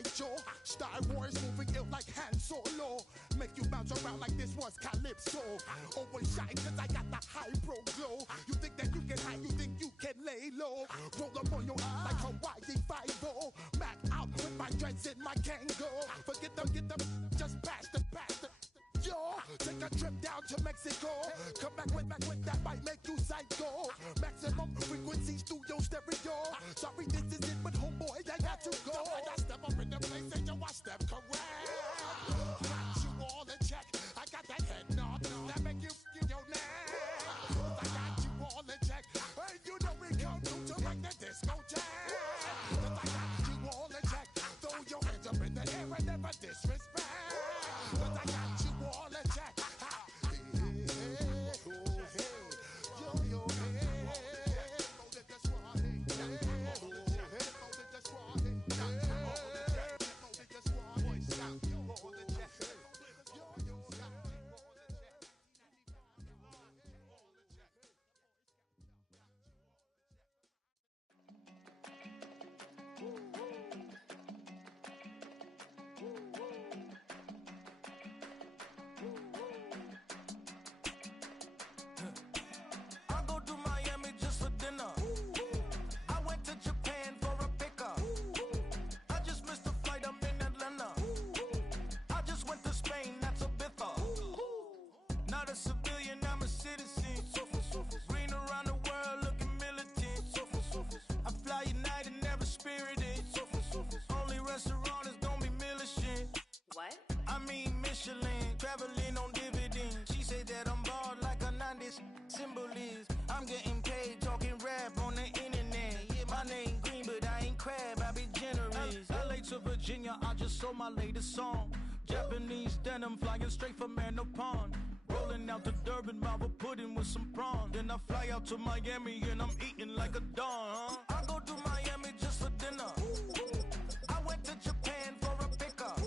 fight your Star Wars moving ill like Han Solo. Make you bounce around like this was Calypso. Always shine cause I got the high pro glow. You think that you can hide, you think you can lay low. Roll up on your eye like Hawaii 5-0. Mac out with my dreads in my Kango. Forget them, get them, just pass the. Yo, take a trip down to Mexico. Come back with that might make you psycho. Maximum frequency studio stereo. Sorry, this is it, but homeboy, I got to go. I got step up in the place and yo, I step correct. Got you all in check. I got that head nod that make you feel your neck. I got you all in check. Hey, you know we come to like the discotheque. I got you all in check. Throw your hands up in the air and never disrespect. I got you all in check. I'm getting paid talking rap on the internet. Yeah, my name green, but I ain't crab, I be generous. LA to Virginia, I just sold my latest song. Japanese denim flying straight from Manapon. Rolling out to Durban, Malva pudding with some prawns. Then I fly out to Miami and I'm eating like a don. I go to Miami just for dinner. I went to Japan for a pickup.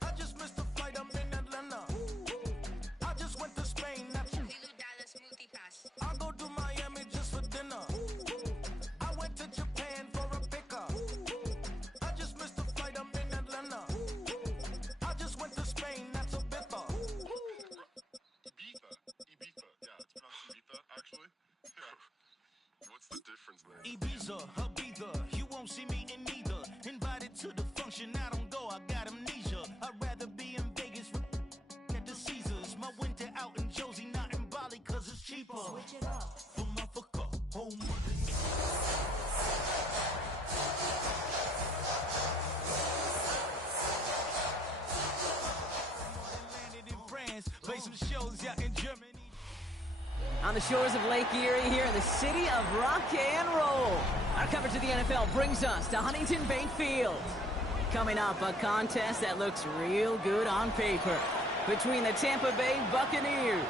I just missed the flight, I'm in Atlanta. I just went to Spain, that's I go to Miami just for dinner. I went to Japan for a pickup. I just missed the flight, I'm in Atlanta. I just went to Spain, that's a biffa. Ibiza, yeah, it's pronounced Ibiza, actually. What's the difference there? Ibiza, Ibiza, you won't see me in neither. Invited to the function, I don't go, I got amnesia. I'd rather be in Vegas at the Caesars. My winter out in Josie, not in Bali, cause it's cheaper. Switch it up. From Africa, home landed in France, play some shows out in Germany. On the shores of Lake Erie here in the city of rock and roll. Our coverage of the NFL brings us to Huntington Bank Field. Coming up, a contest that looks real good on paper between the Tampa Bay Buccaneers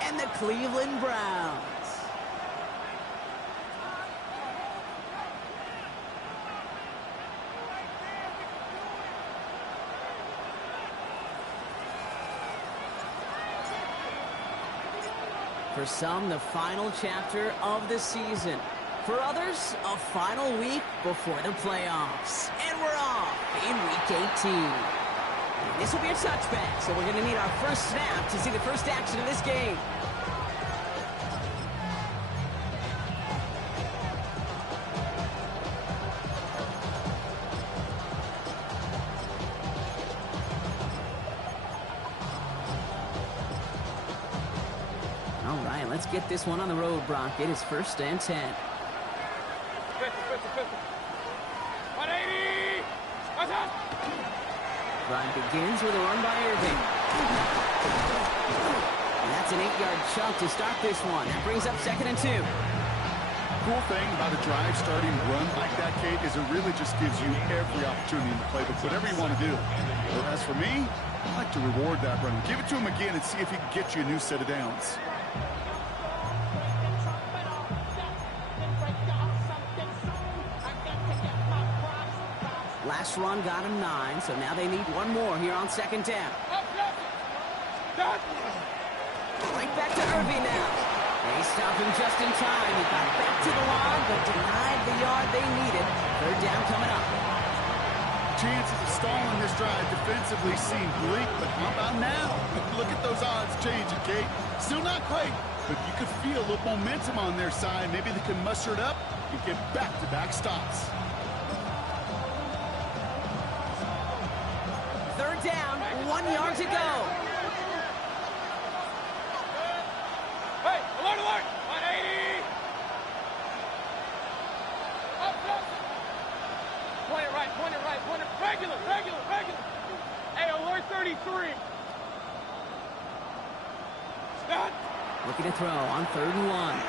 and the Cleveland Browns. For some, the final chapter of the season. For others, a final week before the playoffs. And we're off in Week 18. This will be a touchback, so we're going to need our first snap to see the first action of this game. All right, let's get this one on the road, Brock. It is 1st and 10. 180! What's up? Drive begins with a run by Irving. And that's an 8-yard chunk to start this one. That brings up 2nd and 2. Cool thing about a drive starting run like that, Kate, is it really just gives you every opportunity in the playbook, whatever you want to do. But as for me, I like to reward that run. Give it to him again and see if he can get you a new set of downs. Last run got him 9, so now they need one more here on 2nd down. Right back to Irving now. They stop him just in time. He got back to the line, but denied the yard they needed. 3rd down coming up. chances of stalling this drive defensively seem bleak, but how about now? Look at those odds changing, Kate. Still not great, but you could feel a little momentum on their side. Maybe they can muster it up and get back-to-back stops. Third down, 1 yard to go. Hey, alert, alert! 180! Up, up! Point it right, point it right, point it... Regular, regular, regular! Hey, alert 33! Stop! Looking to throw on 3rd and 1.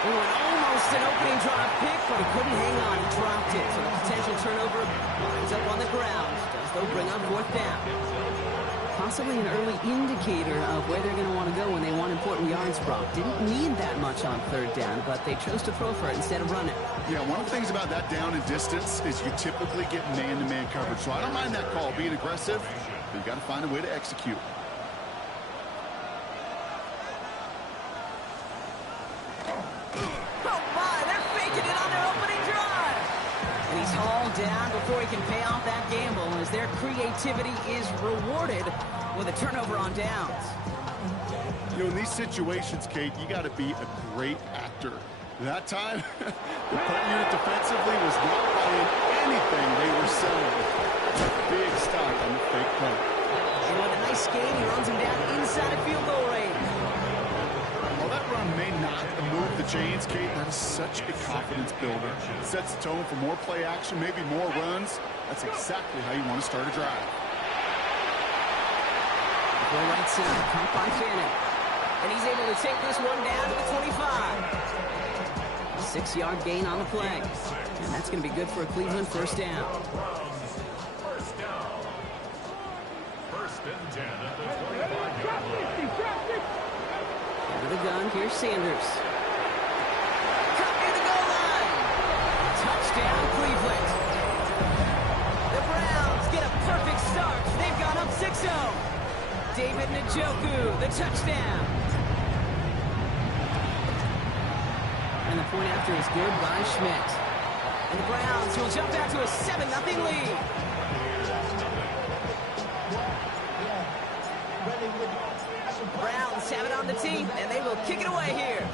Oh, and almost an opening drive pick, but he couldn't hang on. He dropped it, so the potential turnover winds up on the ground. Does, though, bring up 4th down. Possibly an early indicator of where they're going to want to go when they want important yards, Brock. Didn't need that much on 3rd down, but they chose to throw for it instead of running. Yeah, one of the things about that down and distance is you typically get man-to-man coverage. So I don't mind that call, being aggressive, but you've got to find a way to execute. Oh, my, they're faking it on their opening drive. And he's hauled down before he can pay off that gamble as their creativity is rewarded with a turnover on downs. You know, in these situations, Kate, you got to be a great actor. That time, the punt unit defensively was not buying anything they were selling. Big stop on the fake punt. And with a nice gain, he runs him down inside of field goal range. While that run may not move the chains, Kate, that is such a confidence builder. It sets the tone for more play action, maybe more runs. That's exactly how you want to start a drive. Go right side, caught by Fanning. And he's able to take this one down to the 25. 6-yard gain on the play. And that's going to be good for a Cleveland 1st down. First and 10 at the 25-yard line. Over the gun, here's Sanders. Cut near the goal line. Touchdown, Cleveland. The Browns get a perfect start. They've gone up 6-0. David Njoku, the touchdown. And the point after is good by Schmidt. And the Browns will jump out to a 7-0 lead. Browns have it on the tee, and they will kick it away here.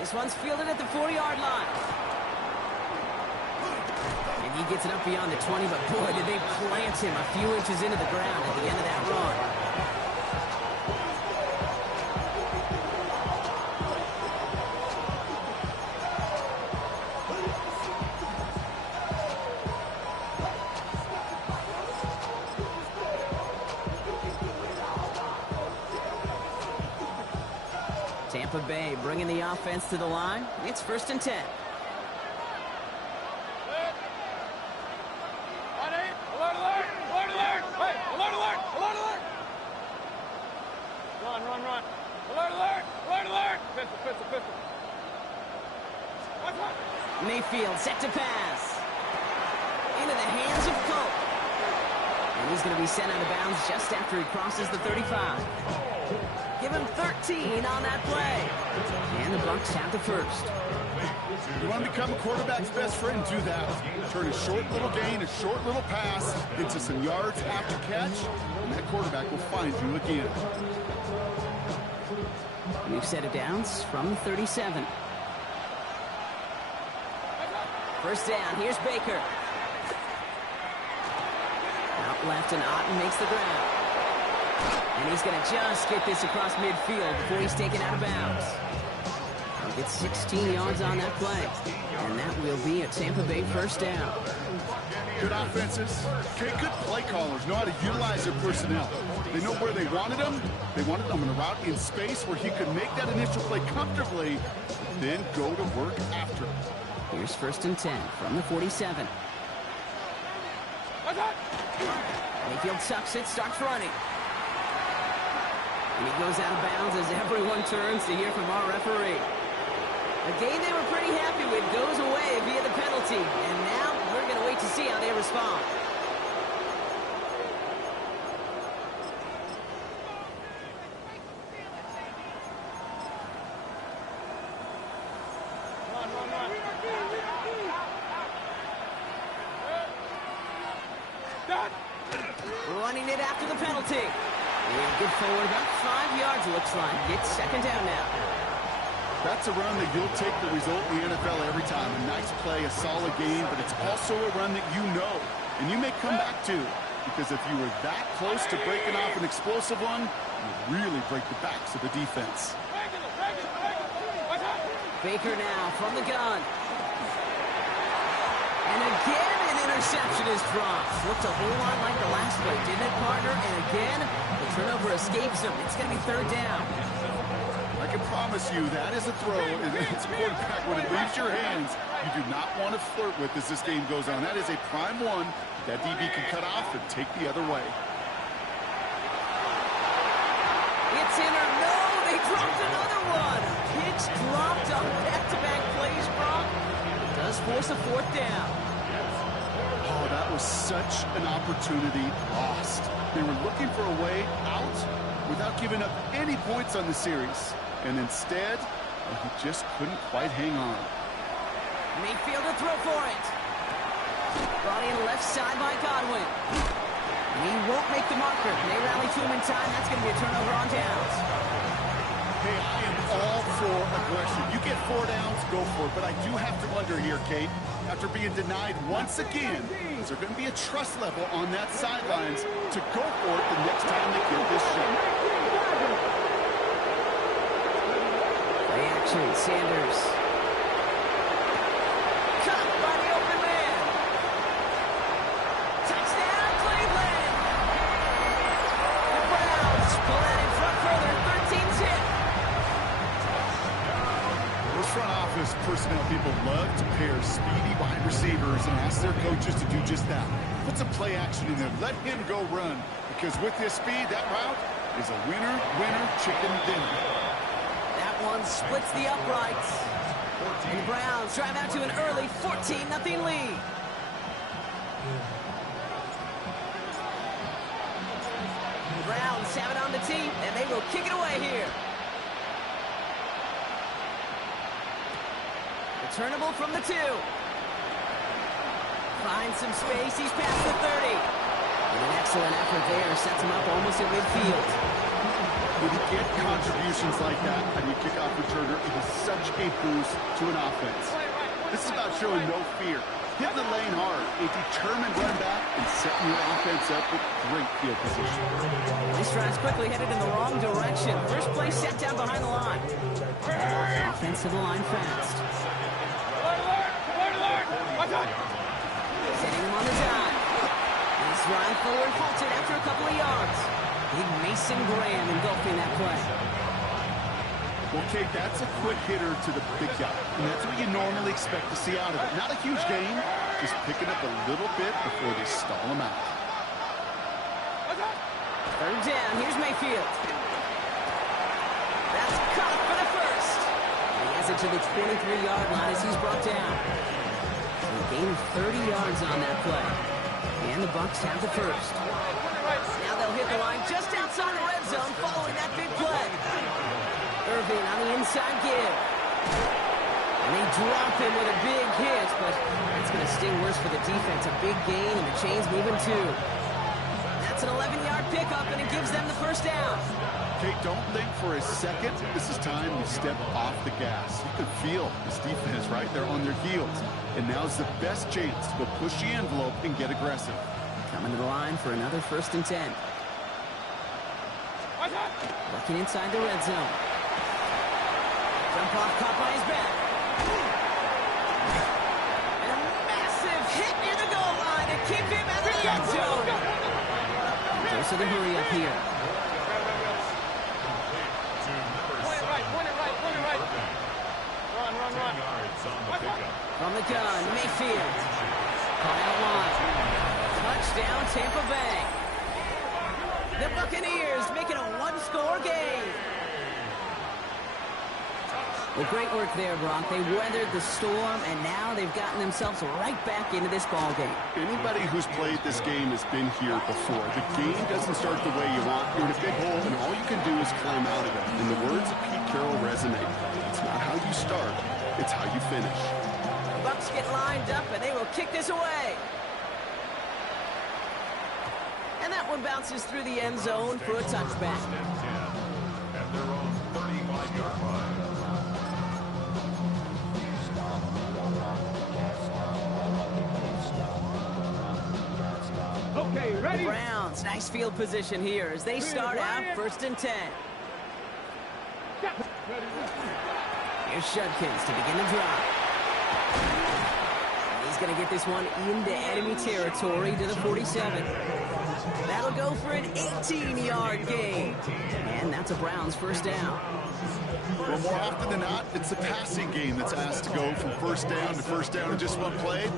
This one's fielded at the 4-yard line. And he gets it up beyond the 20, but boy, did they plant him a few inches into the ground at the end of that run. Tampa Bay bringing the offense to the line. It's 1st and 10. Mayfield set to pass. Into the hands of Colt. And he's going to be sent out of bounds just after he crosses the 35. Give him 13 on that play. And the Bucs have the 1st. You want to become a quarterback's best friend? Do that. Turn a short little gain, a short little pass into some yards after catch, and that quarterback will find you again. We've set it downs from the 37. 1st down, here's Baker. Out left, and Otten makes the grab. And he's going to just get this across midfield before he's taken out of bounds. He'll get 16 yards on that play. And that will be a Tampa Bay 1st down. Good offenses. Okay, good play callers know how to utilize their personnel. They know where they wanted them. They wanted them in a route in space where he could make that initial play comfortably, then go to work after. Here's 1st and 10 from the 47. Mayfield sucks it, starts running. And he goes out of bounds as everyone turns to hear from our referee. A game they were pretty happy with goes away via the penalty. And now we're going to wait to see how they respond. Running it after the penalty. And good forward, about 5 yards, looks like. It's second down now. That's a run that you'll take the result in the NFL every time. A nice play, a solid game, but it's also a run that you know, and you may come back to, because if you were that close to breaking off an explosive one, you really break the backs of the defense. Baker now from the gun. And again, an interception is dropped. Looked a whole lot like the last play, didn't it, partner? And again, the turnover escapes him. It's going to be third down. I can promise you that is a throw. It's a quarterback when it leaves your hands. You do not want to flirt with as this game goes on. That is a prime one that DB can cut off and take the other way. It's in or no, they dropped another one. Pitch dropped on back-to-back plays, Brock. It does force a fourth down. Oh, that was such an opportunity lost. They were looking for a way out without giving up any points on the series. And instead, he just couldn't quite hang on. Mayfield to throw for it. Brought in left side by Godwin. And he won't make the marker. They rally to him in time. That's going to be a turnover on downs. Hey, I am all for aggression. You get 4 downs, go for it. But I do have to wonder here, Kate, after being denied once again, is there going to be a trust level on that sidelines to go for it the next time they get this shot? Play action, Sanders. Cut by the open man. Touchdown, Cleveland. The Browns pull that in front further, 13-10. Those front office personnel people love to pair speedy wide receivers and ask their coaches to do just that. Put some play action in there. Let him go run. Because with this speed, that route is a winner, chicken dinner. That one splits the uprights. And the Browns drive out to an early 14-0 lead. The Browns have it on the tee, and they will kick it away here. Returnable from the 2. Finds some space. He's past the 30. And an excellent effort there. Sets him up almost at midfield. When you get contributions like that on your kickoff returner, it is such a boost to an offense. This is about showing no fear. Hitting the lane hard, a determined run back, and setting your offense up with great field position. This drive's quickly headed in the wrong direction. First play set down behind the line. Offensive line fast. Setting him on the dime. He's running forward, halted after a couple of yards. Big Mason Graham engulfing that play. Well, Kate, that's a quick hitter to the big guy. And that's what you normally expect to see out of it. Not a huge gain, just picking up a little bit before they stall him out. Third down, here's Mayfield. That's caught for the first. He has it to the 23-yard line as he's brought down. He gained 30 yards on that play. And the Bucs have the first. Now they'll hit the line just outside the red zone following that big play. Irvin on the inside give. And they drop him with a big hit, but it's going to sting worse for the defense. A big gain, and the chain's moving too. That's an 11-yard pickup, and it gives them the first down. Kate, don't think for a second this is time to step off the gas. You can feel this defense right there on their heels. And now's the best chance to go push the envelope and get aggressive. Coming to the line for another 1st and 10. Looking inside the red zone. Jump off caught by his back. And a massive hit near the goal line to keep him out of the end zone. Goes to the hurry up here. Run. From the gun, Mayfield. Caught out wide. Touchdown, Tampa Bay. The Buccaneers making a one-score game. Well, great work there, Brock. They weathered the storm, and now they've gotten themselves right back into this ball game. Anybody who's played this game has been here before. The game doesn't start the way you want. You're in a big hole, and all you can do is climb out of it. And the words of Pete Carroll resonate. It's not how you start, it's how you finish. The Bucs get lined up, and they will kick this away. And that one bounces through the end zone for a touchback. First and 10 at their own 35-yard line. Okay, The ready? Browns, nice field position here as they start out first and 10. Here's Shudkins to begin the drive. He's going to get this one into enemy territory to the 47. That'll go for an 18-yard gain. And that's a Browns first down. Well, more often than not, it's the passing game that's asked to go from first down to first down in just one play.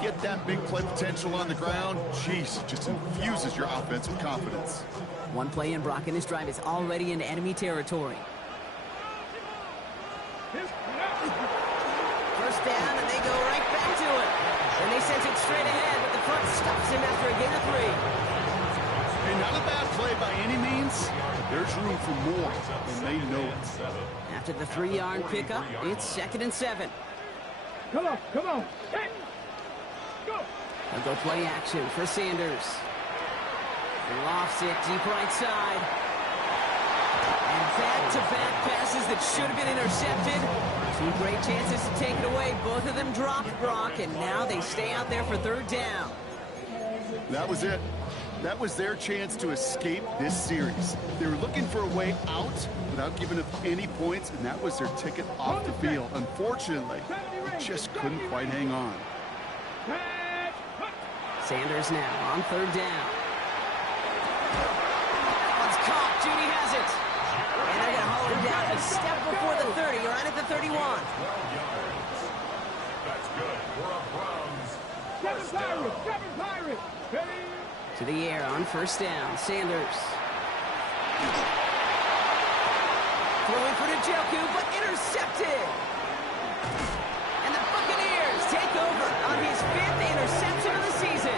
Get that big play potential on the ground, jeez, it just infuses your offense with confidence. One play in, Brock, in this drive is already into enemy territory. First down, and they go right back to it. And they send it straight ahead, but the front stops him after a gain of 3. And not a bad play by any means. There's room for more, and they know it. After the 3-yard pickup, it's 2nd and 7. Come on, come on. Hey. Go. They'll go play action for Sanders. Lofts it deep right side. And back-to-back passes that should have been intercepted. 2 great chances to take it away. Both of them dropped, Brock, and now they stay out there for 3rd down. That was it. That was their chance to escape this series. They were looking for a way out without giving up any points, and that was their ticket off the field. Unfortunately, they just couldn't quite hang on. Sanders now on 3rd down. One's caught. Judy has it. And they're going to haul him down a step before the 30, right at the 31. 12 yards. That's good for a Browns first down. Seven Pirates. Ready? To the air on 1st down. Sanders. Throwing for Njoku, but intercepted. And the Buccaneers take over on his 5th interception of the season.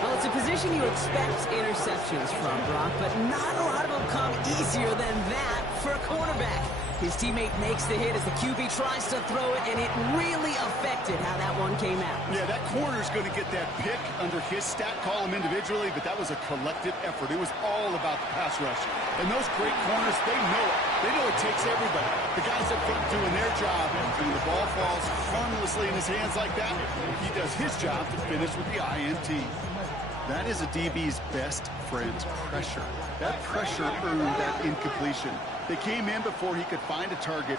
Well, it's a position you expect interceptions from, Brock, but not a lot of them come easier than that for a quarterback. His teammate makes the hit as the QB tries to throw it, and it really affected how that one came out. Yeah, that corner's going to get that pick under his stat column individually, but that was a collective effort. It was all about the pass rush. And those great corners, they know it. They know it takes everybody. The guys up front doing their job, and when the ball falls harmlessly in his hands like that, he does his job to finish with the INT. That is a DB's best friend, pressure. That pressure earned that incompletion. They came in before he could find a target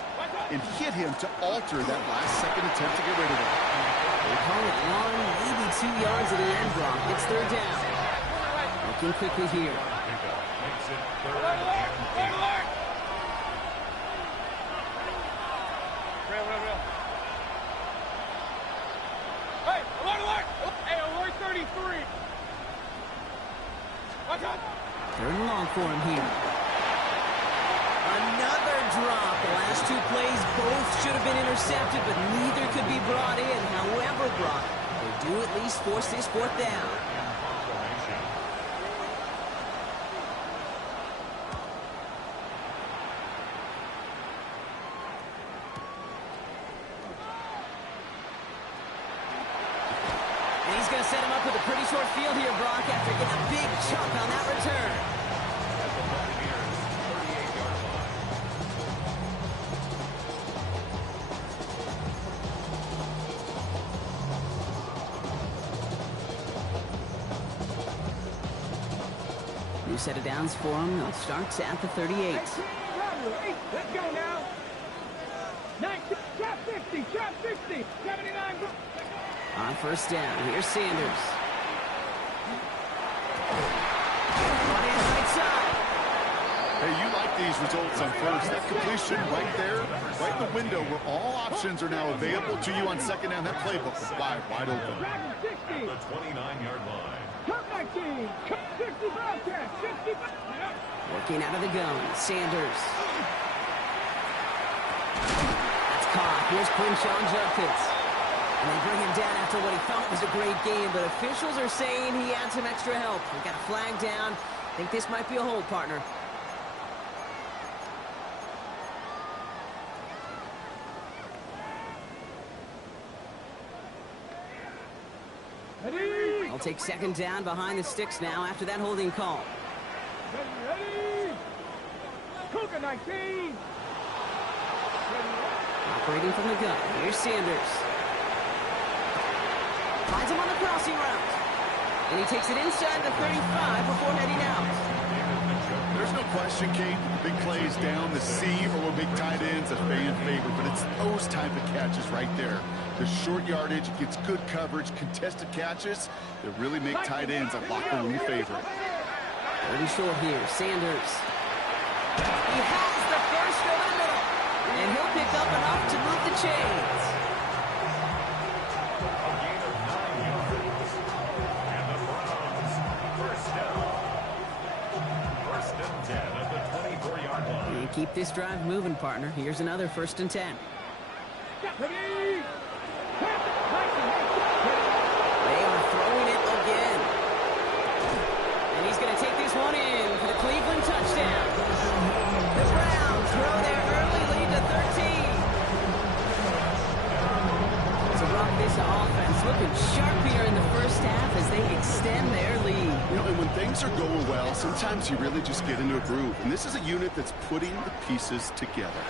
and hit him to alter that last-second attempt to get rid of it. They call it 1, maybe 2 yards at the end, Brock. It's 3rd down. Looking quickly here. Pickup makes it 3rd Alert, alert, and 8. alert. Real. Hey, alert, alert. Hey, alert 33. Watch out. 3rd and long for him here. Another drop. The last 2 plays both should have been intercepted, but neither could be brought in. However, Brock, they do at least force this 4th down. And he's going to set him up with a pretty short field here, Brock, after getting a big chunk on that return. At the Buccaneers' 38-yard line. New set of downs for him. They'll start at the 38. 18, let's go now. 19, trap 50, trap 60, 79. On 1st down, here's Sanders. One in right side. Hey, you like these results on first. That completion right there, right in the window where all options are now available to you on 2nd down. That playbook is wide open. Dragon 60, The 29-yard line. cut 19, cut 60 broadcast, 65. Working out of the gun, Sanders. That's caught. Here's Quinshawn Judkins. And they bring him down after what he thought was a great game, but officials are saying he had some extra help. We got a flag down. I think this might be a hold, partner. Ready? They'll take second down behind the sticks now after that holding call. Ready. Cougar 19. Operating from the gun. Here's Sanders. Finds him on the crossing route. And he takes it inside the 35 before heading out. There's no question, Kate, the big plays down the seam or big tight ends, a fan favorite, but it's those type of catches right there. The short yardage, gets good coverage, contested catches that really make tight ends a locker room favorite. Third and short here, Sanders. He has the first over the middle, and he'll pick up enough to move the chains. A gain of 9 yards. And the Browns, first down. First and 10 at the 24-yard line. And keep this drive moving, partner. Here's another 1st and 10. Ready. They are throwing it again. And he's going to take this one in for the Cleveland touchdown. The Browns throw their early lead to 13. So Rock, this offense looking sharp here in the first half as they extend their lead. You know, and when things are going well, sometimes you really just get into a groove. And this is a unit that's putting the pieces together.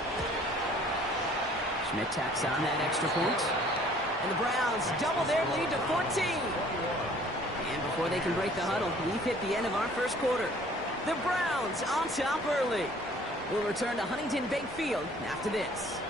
Schmidt tacks on that extra point. And the Browns double their lead to 14. And before they can break the huddle, we've hit the end of our first quarter. The Browns on top early. We'll return to Huntington Bank Field after this.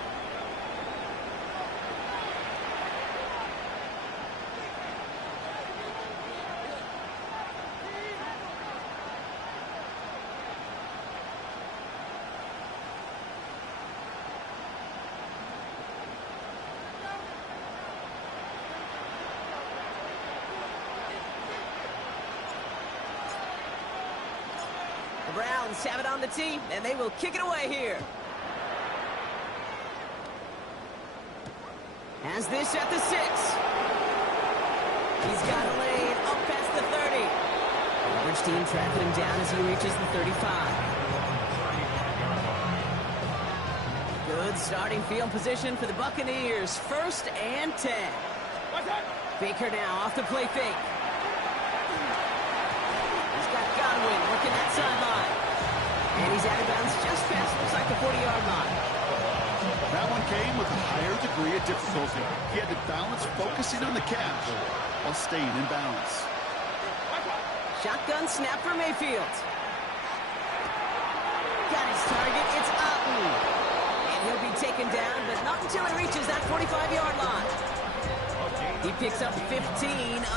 The Browns have it on the tee, and they will kick it away here. Has this at the 6. He's got a lane up past the 30. Average team tracking him down as he reaches the 35. Good starting field position for the Buccaneers. 1st and 10. Baker now off the play fake. Godwin working that sideline. And he's out of bounds just past, looks like the 40-yard line. That one came with a higher degree of difficulty. He had to balance focusing on the catch while staying in balance. Shotgun snap for Mayfield. Got his target. It's Otten. And he'll be taken down, but not until he reaches that 45-yard line. He picks up 15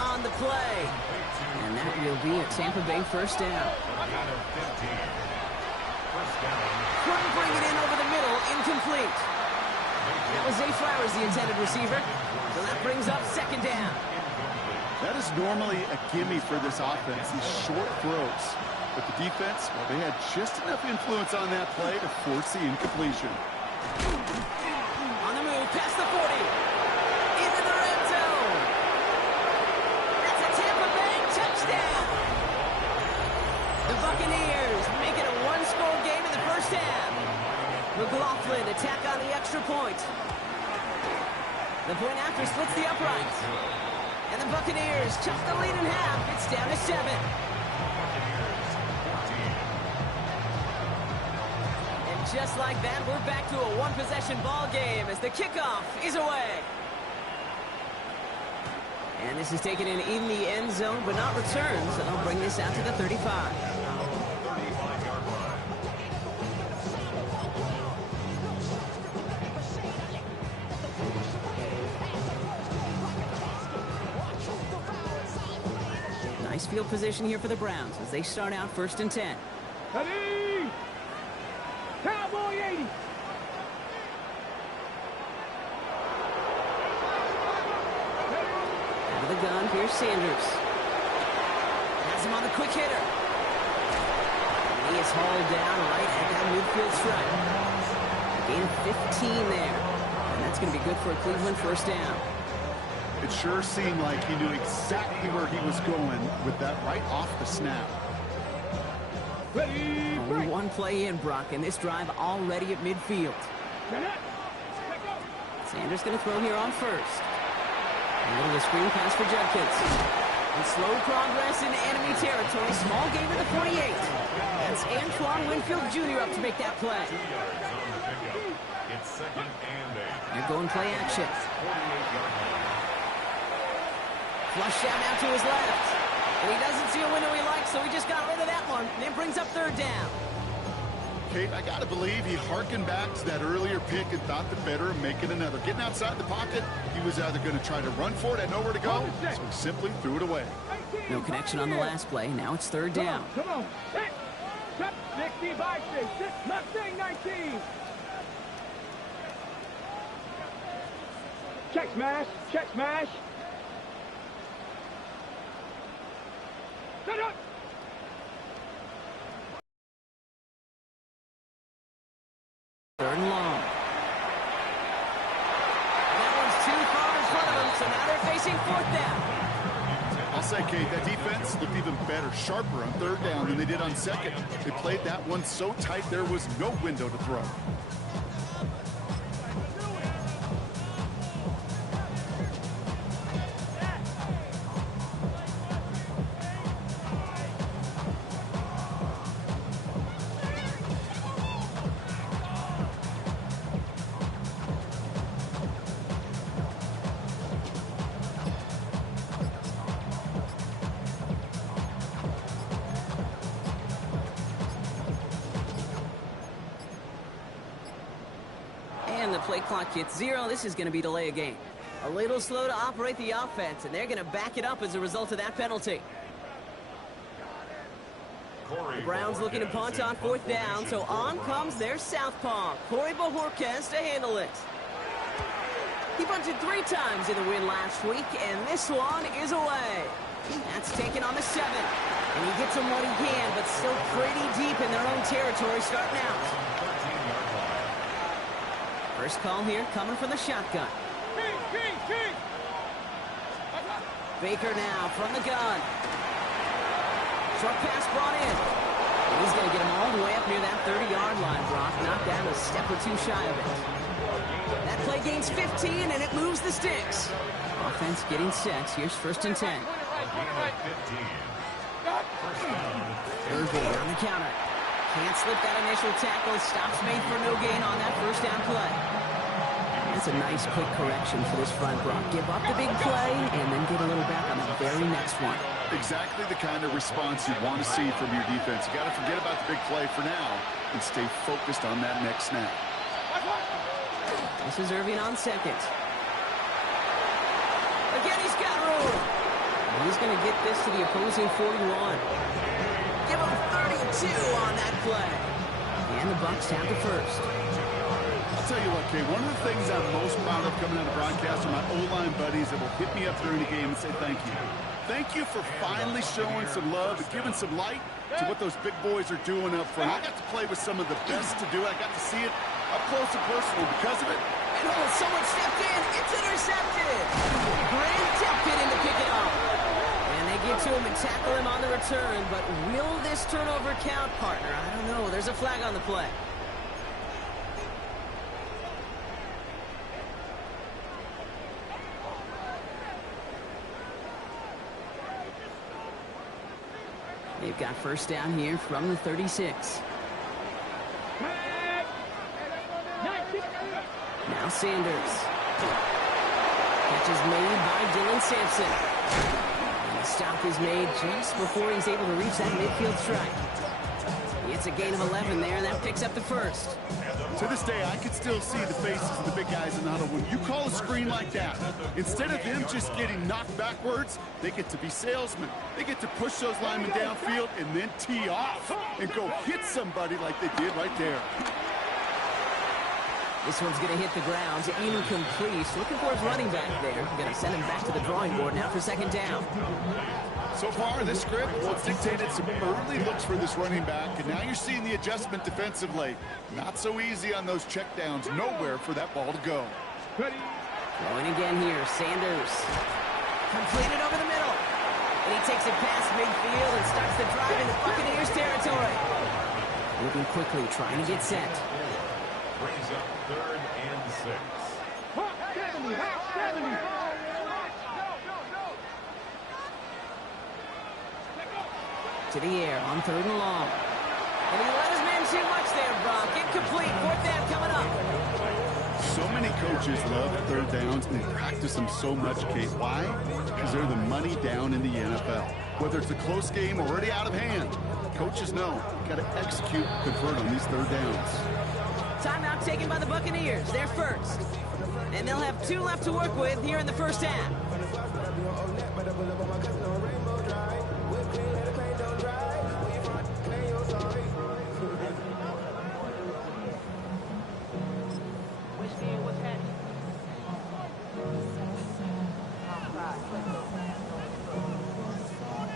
on the play. And that will be a Tampa Bay first down. Couldn't bring it in over the middle, incomplete. That was Zay Flowers, the intended receiver. So that brings up 2nd down. That is normally a gimme for this offense, these short throws. But the defense, well, they had just enough influence on that play to force the incompletion. On the move, past the 40. Into the red zone. That's a Tampa Bay touchdown. The Buccaneers make it a one-score game in the first half. McLaughlin attack on the extra point. The point after splits the uprights. And the Buccaneers chop the lead in half. It's down to 7. And just like that, we're back to a one-possession ball game as the kickoff is away. And this is taken in the end zone, but not returned, so they'll bring this out to the 35. Nice field position here for the Browns as they start out 1st and 10. Ready. Cowboy 80. Out of the gun, here's Sanders. Has him on the quick hitter. And he is hauled down right at that midfield stripe. A gain of 15 there. And that's going to be good for a Cleveland first down. It sure seemed like he knew exactly where he was going with that right off the snap. Ready. Only one play in, Brock, and this drive already at midfield. Sanders going to throw here on 1st. A little screen pass for Judkins. And slow progress in enemy territory. Small gain to the 48. That's Antoine Winfield Jr. up to make that play. 2 yards on the pickup. It's 2nd and 8. They're going play action. Flush out now to his left. And he doesn't see a window he likes, so he just got rid of that one. And it brings up 3rd down. Kate, I got to believe he harkened back to that earlier pick and thought the better of making another. Getting outside the pocket, he was either going to try to run for it, had nowhere to go, so he simply threw it away. No connection on the last play. Now it's 3rd down. Come on. 16 by 6. Mustang 19. Check smash. Check smash. Set up. Third and long. That one's too far in front of him, so now they're facing 4th down. I'll say, Kate, that defense looked even better, sharper on 3rd down than they did on 2nd. They played that one so tight there was no window to throw. And the play clock hits 0. This is going to be delay a game. A little slow to operate the offense, and they're going to back it up as a result of that penalty. The Browns looking to punt on 4th down, so on comes their southpaw, Corey Bojorquez, to handle it. He punted 3 times in the win last week, and this one is away. That's taken on the 7. And he gets him what he can, but still pretty deep in their own territory starting out. First call here coming from the shotgun. Baker now from the gun. Short pass brought in. And he's going to get him all the way up near that 30-yard line, Brock. Knocked down a step or 2 shy of it. That play gains 15, and it moves the sticks. Offense getting set. Here's 1st and 10. Irving on the counter. Can't slip that initial tackle. Stops made for no gain on that 1st down play. That's a nice quick correction for this front, Brock. Give up the big play and then get a little back on the very next one. Exactly the kind of response you want to see from your defense. You got to forget about the big play for now and stay focused on that next snap. This is Irving on 2nd. Again, he's got room. He's going to get this to the opposing 41. Give him 32 on that play. And the Bucs have the 1st. I'll tell you what, Kay, one of the things I'm most proud of coming out of broadcast are my O-line buddies that will hit me up during the game and say thank you. Thank you for finally showing some love and giving some light to what those big boys are doing up front. I got to play with some of the best to do it. I got to see it up close and personal because of it. And oh, someone stepped in. It's intercepted. Grant Delpit in to pick it up. And they get to him and tackle him on the return. But will this turnover count, partner? I don't know. There's a flag on the play. They've got 1st down here from the 36. Now Sanders. Catch is made by Dylan Sampson. And the stop is made just before he's able to reach that midfield strike. It's a gain of 11 there, and that picks up the 1st. To this day, I can still see the faces of the big guys in the huddle. When you call a screen like that, instead of them just getting knocked backwards, they get to be salesmen. They get to push those linemen downfield and then tee off and go hit somebody like they did right there. This one's going to hit the ground. Incomplete. Looking for his running back there. Going to send him back to the drawing board now for 2nd down. So far, this script, well, it's dictated some early looks for this running back, and now you're seeing the adjustment defensively. Not so easy on those checkdowns. Nowhere for that ball to go. Throwing again here. Sanders. Completed over the middle. And he takes it past midfield and starts the drive into Buccaneers territory. Moving quickly, trying to get set. Brings up 3rd and 6. To the air on 3rd and long. And he let his man too much there, Brock. Incomplete. 4th down coming up. So many coaches love 3rd downs and practice them so much, Kate. Why? Because they're the money down in the NFL. Whether it's a close game or already out of hand, coaches know you got to execute, convert on these 3rd downs. Timeout taken by the Buccaneers. They're first. And they'll have 2 left to work with here in the first half.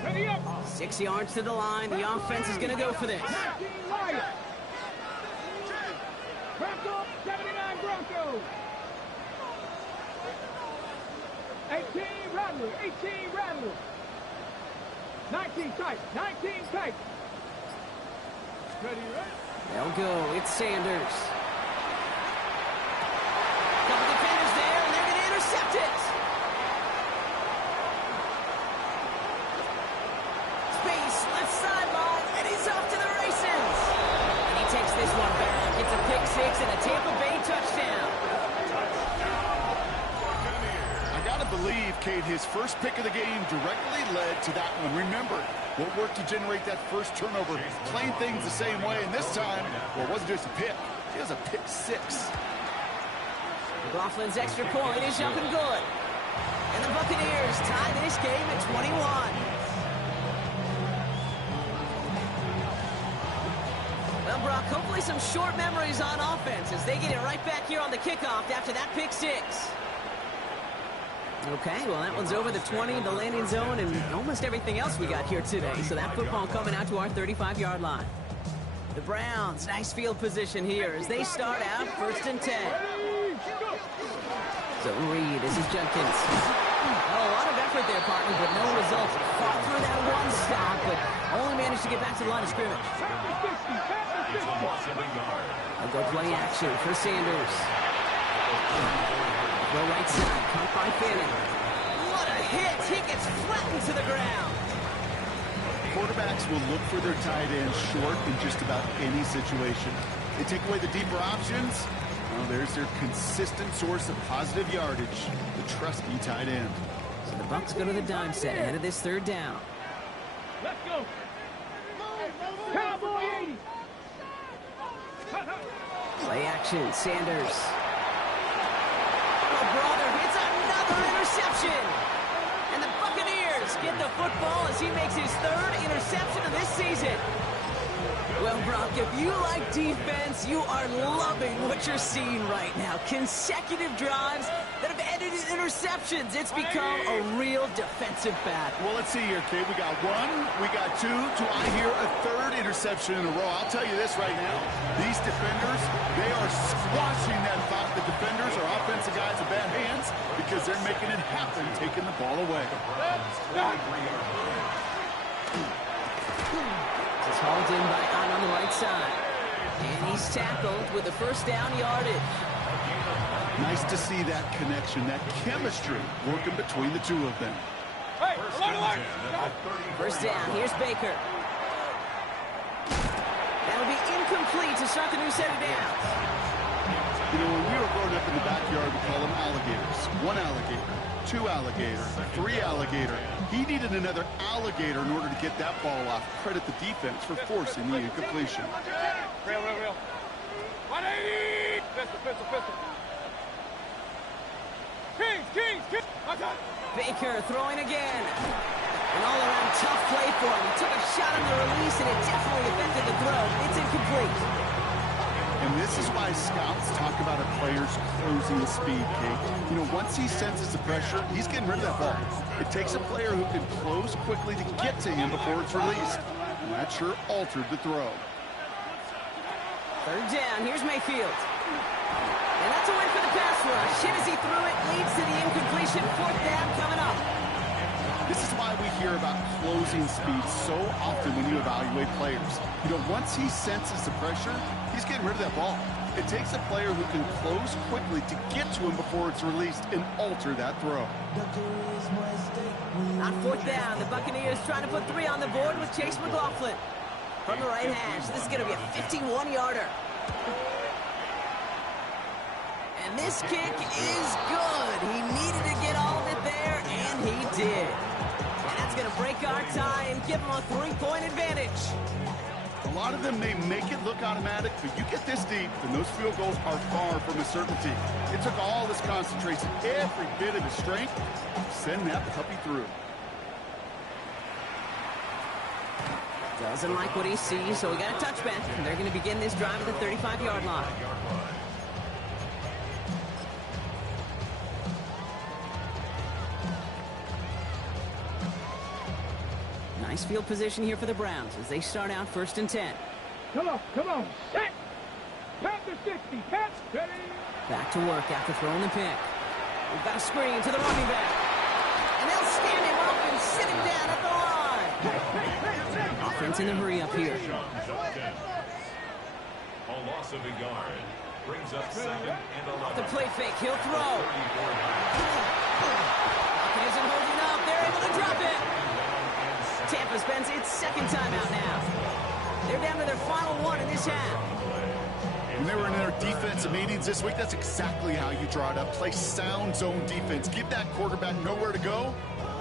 Ready up. 6 yards to the line. The offense is going to go for this. Bronco, 79 Broncos. 18 Rattler, 18 Rattler. 19 tight, 19 tight. Ready, right? They'll go. It's Sanders. Couple defenders there, and they're going to intercept it. Space, left sideline, and he's off to the races. And he takes this one back. It's a pick 6 and a Tampa Bay touchdown. I got to believe, Kate, his first pick of the game directly led to that one. Remember, what worked to generate that first turnover, playing things the same way, and this time, well, it wasn't just a pick. It was a pick 6. McLaughlin's extra point is up and good. And the Buccaneers tie this game at 21. Well, Brock, hopefully some short memories on offense as they get it right back here on the kickoff after that pick 6. Okay, well, that one's over the 20, the landing zone, and almost everything else we got here today. So that football coming out to our 35-yard line. The Browns, nice field position here as they start out 1st and 10. So Reed, this is Judkins. Oh, a lot of effort there, partner, but no results. Fought through that one stop, but only managed to get back to the line of scrimmage. I'll go play action for Sanders. Go right side, caught by Fanning. What a hit! He gets flattened to the ground. Quarterbacks will look for their tight end short in just about any situation. They take away the deeper options. Well, there's their consistent source of positive yardage, the trusty tight end. So the Bucs go to the dime set ahead of this 3rd down. Let's go. Cowboy 80. Play action, Sanders. Oh, brother, it's another interception. And the Buccaneers get the football as he makes his 3rd interception of this season. Well, Brock, if you like defense, you are loving what you're seeing right now. Consecutive drives that have ended in interceptions. It's become a real defensive battle. Well, let's see here, Kate. We got 1, we got 2, to I hear a 3rd interception in a row. I'll tell you this right now. These defenders, they are squashing that thought the defenders or offensive guys in bad hands because they're making it happen, taking the ball away. It's hauled in by Ahn on the right side. And he's tackled with the 1st down yardage. Nice to see that connection, that chemistry working between the two of them. Hey, alert! 1st down, here's Baker. That'll be incomplete to start the new set of downs. You know, when we were growing up in the backyard, we call them alligators. 1 alligator, 2 alligator, 3 alligator. He needed another alligator in order to get that ball off. Credit the defense for forcing the incompletion. Real. 180! Pistol. Kings! Baker throwing again. An all-around tough play for him. He took a shot on the release, and it definitely affected the throw. It's incomplete. And this is why scouts talk about a player's closing speed, Kate. You know, once he senses the pressure, he's getting rid of that ball. It takes a player who can close quickly to get to him before it's released. And that sure altered the throw. 3rd down, here's Mayfield. And that's a win for the pass rush. Hit as he threw it, leads to the incompletion. 4th down coming up. This is why we hear about closing speed so often when you evaluate players. You know, once he senses the pressure, he's getting rid of that ball. It takes a player who can close quickly to get to him before it's released and alter that throw. On fourth down, the Buccaneers trying to put 3 on the board with Chase McLaughlin. From the right hash, this is going to be a 51-yarder. And this kick is good. He needed to get all of it there, and he did. And that's going to break our tie and give him a 3-point advantage. A lot of them may make it look automatic, but you get this deep, and those field goals are far from a certainty. It took all his concentration, every bit of his strength, to send that puppy through. Doesn't like what he sees, so we got a touchback. And they're going to begin this drive at the 35-yard line. Nice field position here for the Browns as they start out 1st and 10. Come on, set! Pat the 60, Pat, ready! Back to work after throwing the pick. We've got a screen to the running back. And they'll stand him up and sit him down at the line. Offense in a hurry up here. A loss of a yard brings up 2nd and 11. The play fake, he'll throw. Falcon isn't holding up. They're able to drop it. Tampa spends its 2nd timeout now. They're down to their final 1 in this half. When they were in their defensive meetings this week, that's exactly how you draw it up. Play sound zone defense. Give that quarterback nowhere to go.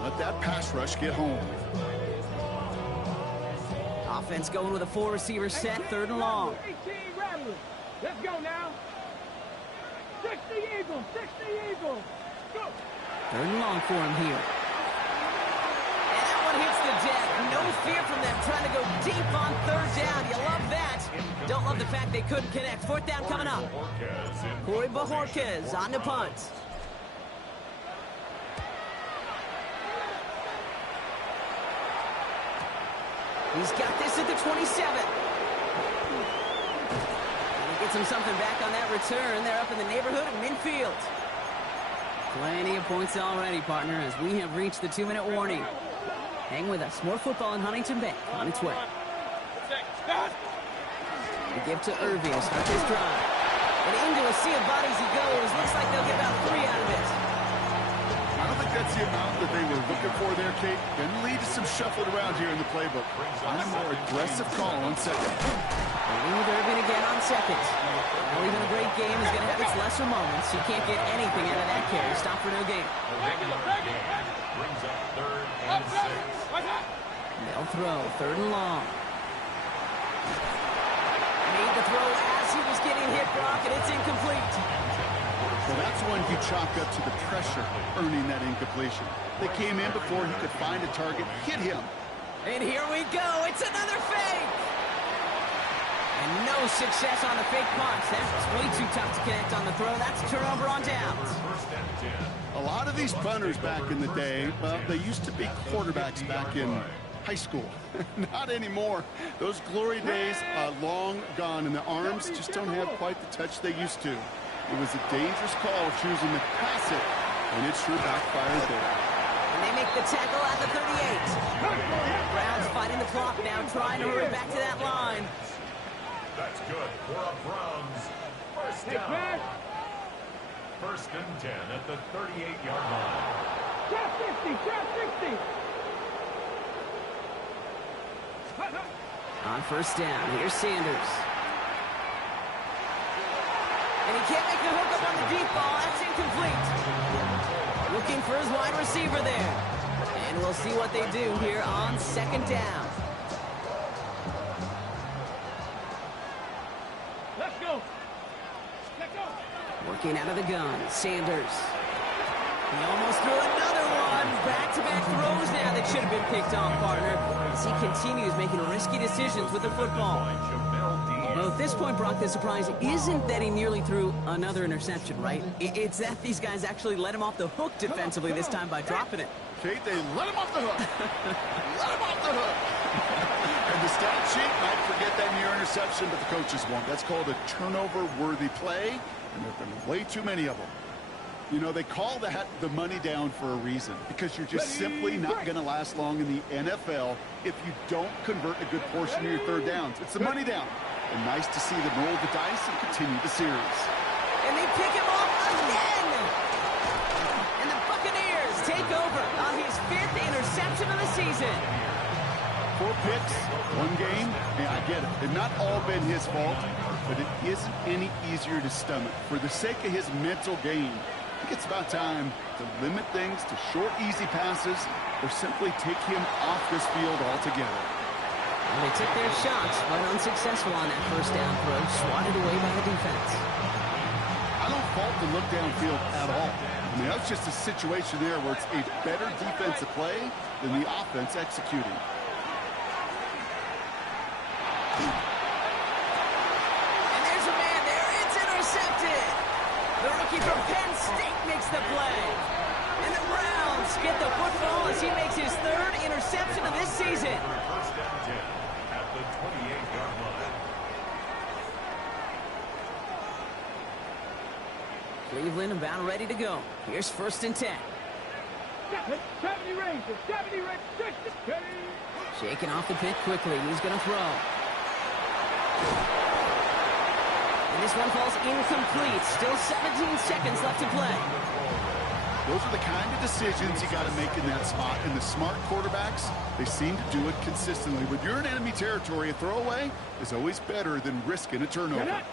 Let that pass rush get home. Offense going with a 4-receiver set, 3rd and long. 18 Rattlers. Let's go now. 60 Eagles, 60 Eagles. Go. 3rd and long for him here. And that one hits the deck. No fear from them trying to go deep on 3rd down. You love that. Don't love the fact they couldn't connect. 4th down coming up. Corey Bajorquez on the punt. He's got this at the 27. And he gets him something back on that return. They're up in the neighborhood of midfield. Plenty of points already, partner, as we have reached the 2-minute warning. Hang with us. More football in Huntington Bank on its way. The give to Irving to start this drive. And into a sea of bodies he goes. Looks like they'll get about 3 out of it. I don't think that's the amount that they were looking for there, Kate. Going to lead to some shuffling around here in the playbook. Find a more aggressive call on 2nd. Waiting with Irving again on 2nd. Now even a great game is going to have its lesser moments. You can't get anything out of that carry. Stop for no gain. Brings up 3rd and 6. They'll throw 3rd and long. Made the throw as he was getting hit, Brock, and it's incomplete. Well, that's one you chalk up to the pressure earning that incompletion. They came in before he could find a target, hit him. And here we go. It's another fake. And no success on the fake punt. That's way too tough to connect on the throw. That's a turnover on downs. A lot of these punters back in the day, well, they used to be quarterbacks back in high school. Not anymore. Those glory days are long gone, and the arms just don't have quite the touch they used to. It was a dangerous call choosing to pass it, and it sure backfired there. And they make the tackle at the 38. Browns fighting the clock now, trying to hurry back to that line. That's good for a Browns 1st down. 1st and 10 at the 38-yard line. Trap 60, trap 60. On 1st down, here's Sanders. And he can't make the hook up on the deep ball. That's incomplete. Looking for his wide receiver there. And we'll see what they do here on 2nd down. Let's go. Let's go. Working out of the gun, Sanders. He almost threw another one. Back-to-back throws now that should have been picked off, partner. As he continues making risky decisions with the football. Well, at this point, Brock, the surprise isn't that he nearly threw another interception, right? It's that these guys actually let him off the hook defensively this time by dropping it. Kate, they let him off the hook. Let him off the hook. And the stat sheet might forget that near interception, but the coaches won't. That's called a turnover-worthy play, and there have been way too many of them. You know, they call that the money down for a reason, because you're just simply not going to last long in the NFL if you don't convert a good portion of your third downs. It's the money down. And nice to see them roll the dice and continue the series. And they pick him off again. And the Buccaneers take over on his 5th interception of the season. 4 picks, 1 game. Yeah, I get it. They've not all been his fault, but it isn't any easier to stomach. For the sake of his mental game, I think it's about time to limit things to short, easy passes or simply take him off this field altogether. And they took their shots, but unsuccessful on that first down throw, swatted away by the defense. I don't fault the look downfield at all. I mean, that's just a situation there where it's a better defensive play than the offense executing. And there's a man there. It's intercepted. The rookie from Penn State makes the play. And the Browns get the football as he makes his 3rd interception of this season. First and 10 at the 28-yard line. Cleveland about ready to go. Here's 1st and 10. 70 Rangers, 70 Rangers, 60. Shaking off the pit quickly. He's going to throw. And this one falls incomplete. Still 17 seconds left to play. Those are the kind of decisions you got to make in that spot. And the smart quarterbacks, they seem to do it consistently. When you're in enemy territory, a throwaway is always better than risking a turnover. Back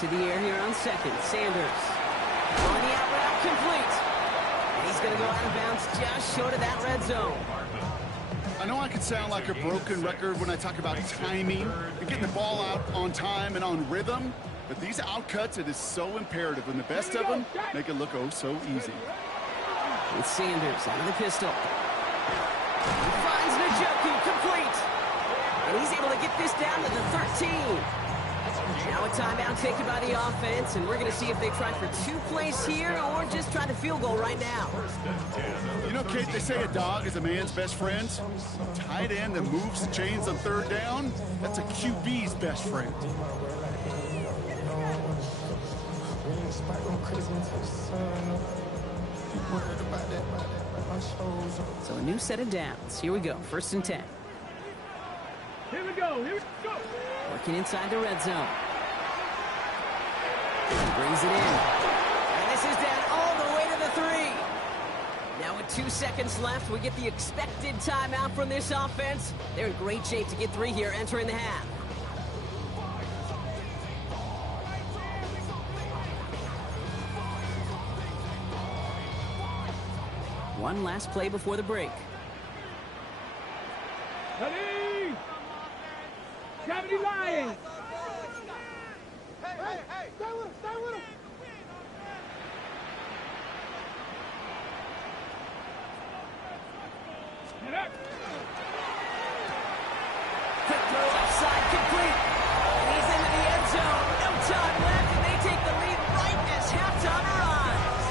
to the air here on 2nd. Sanders. On the out route, complete. And he's going to go out of bounds just short of that red zone. I know I could sound like a broken record when I talk about timing and getting the ball out on time and on rhythm, but these outcuts, it is so imperative, and the best of them make it look oh so easy. It's Sanders out of the pistol. He finds Njoku, complete. And he's able to get this down to the 13. Now a timeout taken by the offense, and we're going to see if they try for 2 plays here or just try the field goal right now. You know, Kate, they say a dog is a man's best friend. A tight end that moves the chains on 3rd down, that's a QB's best friend. So a new set of downs. Here we go. 1st and 10. Here we go, here we go. Working inside the red zone. Brings it in. And this is down all the way to the 3. Now with 2 seconds left, we get the expected timeout from this offense. They're in great shape to get 3 here entering the half. One last play before the break. Ready? 70 Lions. Hey, stay with him, stay with him. Get up. Quick throw offside, complete. And he's into the end zone. No time left, and they take the lead right as halftime arrives.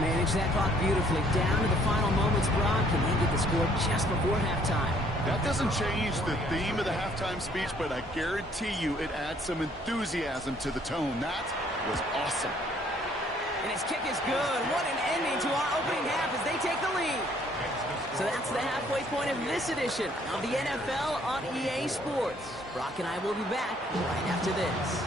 Manage that clock beautifully. Down to the final moments, Brock, and they get the score just before halftime. That doesn't change the theme of the halftime speech, but I guarantee you it adds some enthusiasm to the tone. That was awesome. And his kick is good. What an ending to our opening half as they take the lead. So that's the halfway point of this edition of the NFL on EA Sports. Brock and I will be back right after this.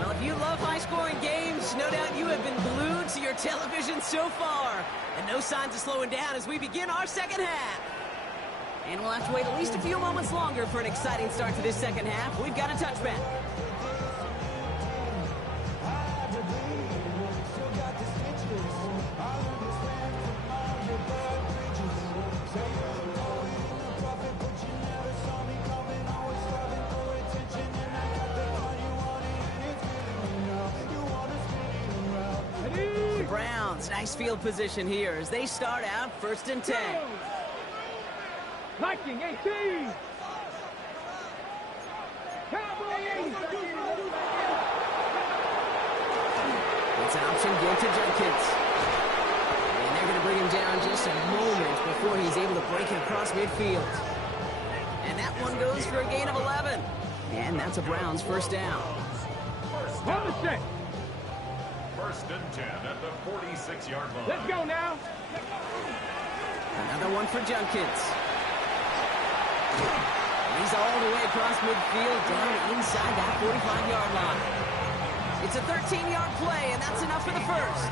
Well, if you love high-scoring games, no doubt you have been glued to your television so far. And no signs of slowing down as we begin our second half. And we'll have to wait at least a few moments longer for an exciting start to this second half. We've got a touchback. The Browns, nice field position here as they start out 1st and 10. Viking 18. Cowboy 80. It's an option given to Jenkins. And they're going to bring him down just a moment before he's able to break it across midfield. And that one goes for a gain of 11. And that's a Browns first down. Hold the set. First and 10 at the 46-yard line. Let's go now. Another one for Junkins. He's all the way across midfield down inside that 45-yard line. It's a 13-yard play, and that's enough for the first.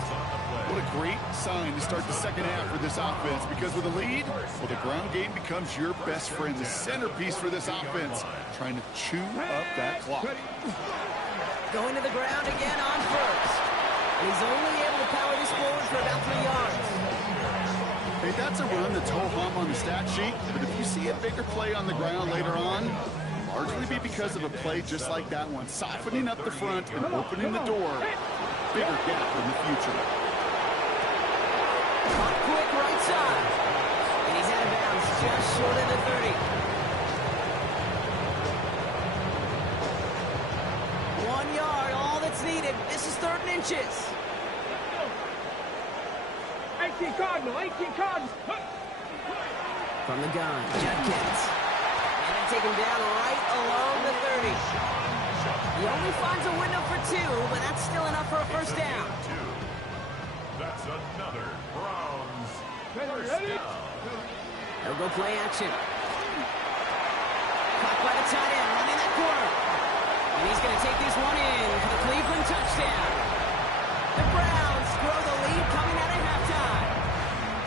What a great sign to start the second half for this offense, because with a lead, well, the ground game becomes your best friend, the centerpiece for this offense, trying to chew up that clock. Going to the ground again on first. And he's only able to power this forward for about 3 yards. Hey, that's a run that's ho-hum on the stat sheet, but if you see a bigger play on the ground later on, largely be because of a play just like that one, softening up the front and opening the door. Bigger gap in the future. Caught quick right side. And he's out of bounds just short of the 30. 1 yard, all that's needed. This is 3rd and inches. 18 Cardinal, 18 Cardinal. From the gun, Judkins. And then taken down right along the 30. He only finds a window for 2, but that's still enough for a first down. That's another Browns first down. They'll go play action. Caught by the tight end, running that corner. And he's going to take this one in for the Cleveland touchdown. The Browns grow the lead coming out of halftime.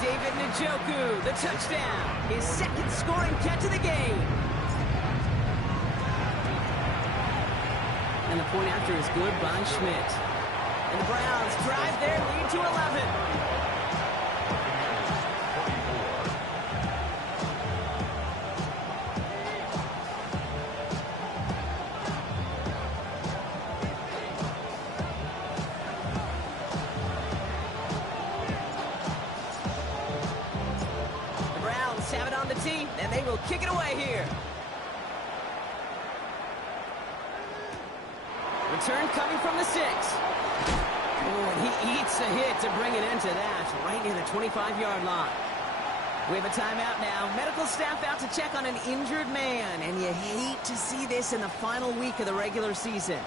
David Njoku, the touchdown. His 2nd scoring catch of the game. And the point after is good by Schmidt. And the Browns drive their lead to 11. The Browns have it on the tee, and they will kick it away here. Return coming from the 6. Oh, and he eats a hit to bring an end to that, right near the 25-yard line. We have a timeout now. Medical staff out to check on an injured man, and you hate to see this in the final week of the regular season.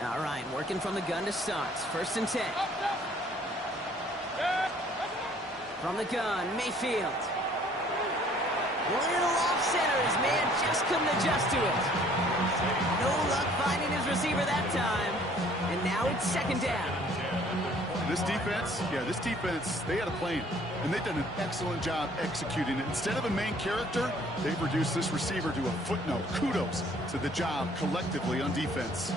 All right, working from the gun to start. 1st and 10. From the gun, Mayfield. Little off center. His man just couldn't adjust to it. No luck finding his receiver that time. And now it's 2nd down. This defense, they had a plan, and they've done an excellent job executing it. Instead of a main character, they've reduced this receiver to a footnote. Kudos to the job collectively on defense.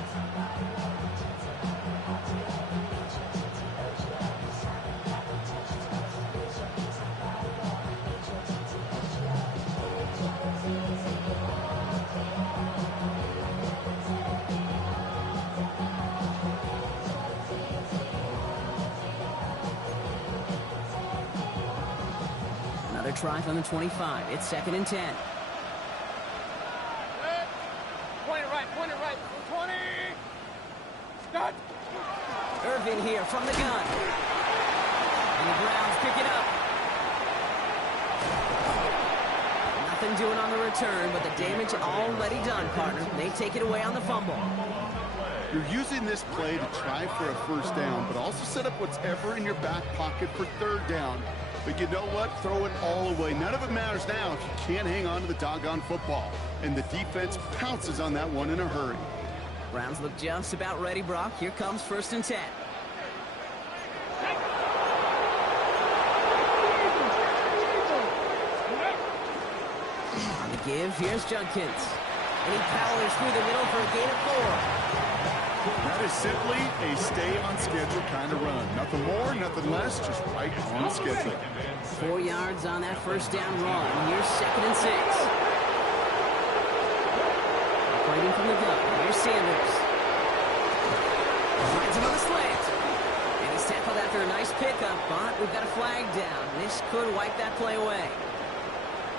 Another try from the 25. It's 2nd and 10. Point it right, 20. Start. Irvin here from the gun. And the Browns pick it up. Nothing doing on the return, but the damage already done, partner. They take it away on the fumble. You're using this play to try for a first down, but also set up what's ever in your back pocket for 3rd down. But you know what? Throw it all away. None of it matters now if you can't hang on to the doggone football. And the defense pounces on that one in a hurry. Browns look just about ready, Brock. Here comes 1st and 10. On the give, here's Judkins. And he powers through the middle for a gain of 4. That is simply a stay-on-schedule kind of run. Nothing more, nothing less, just right on schedule. 4 yards on that first down run. Here's 2nd and 6. Operating from the gun. Here's Sanders. Finds him on the slant. And he's tackled after a nice pickup, but we've got a flag down. This could wipe that play away.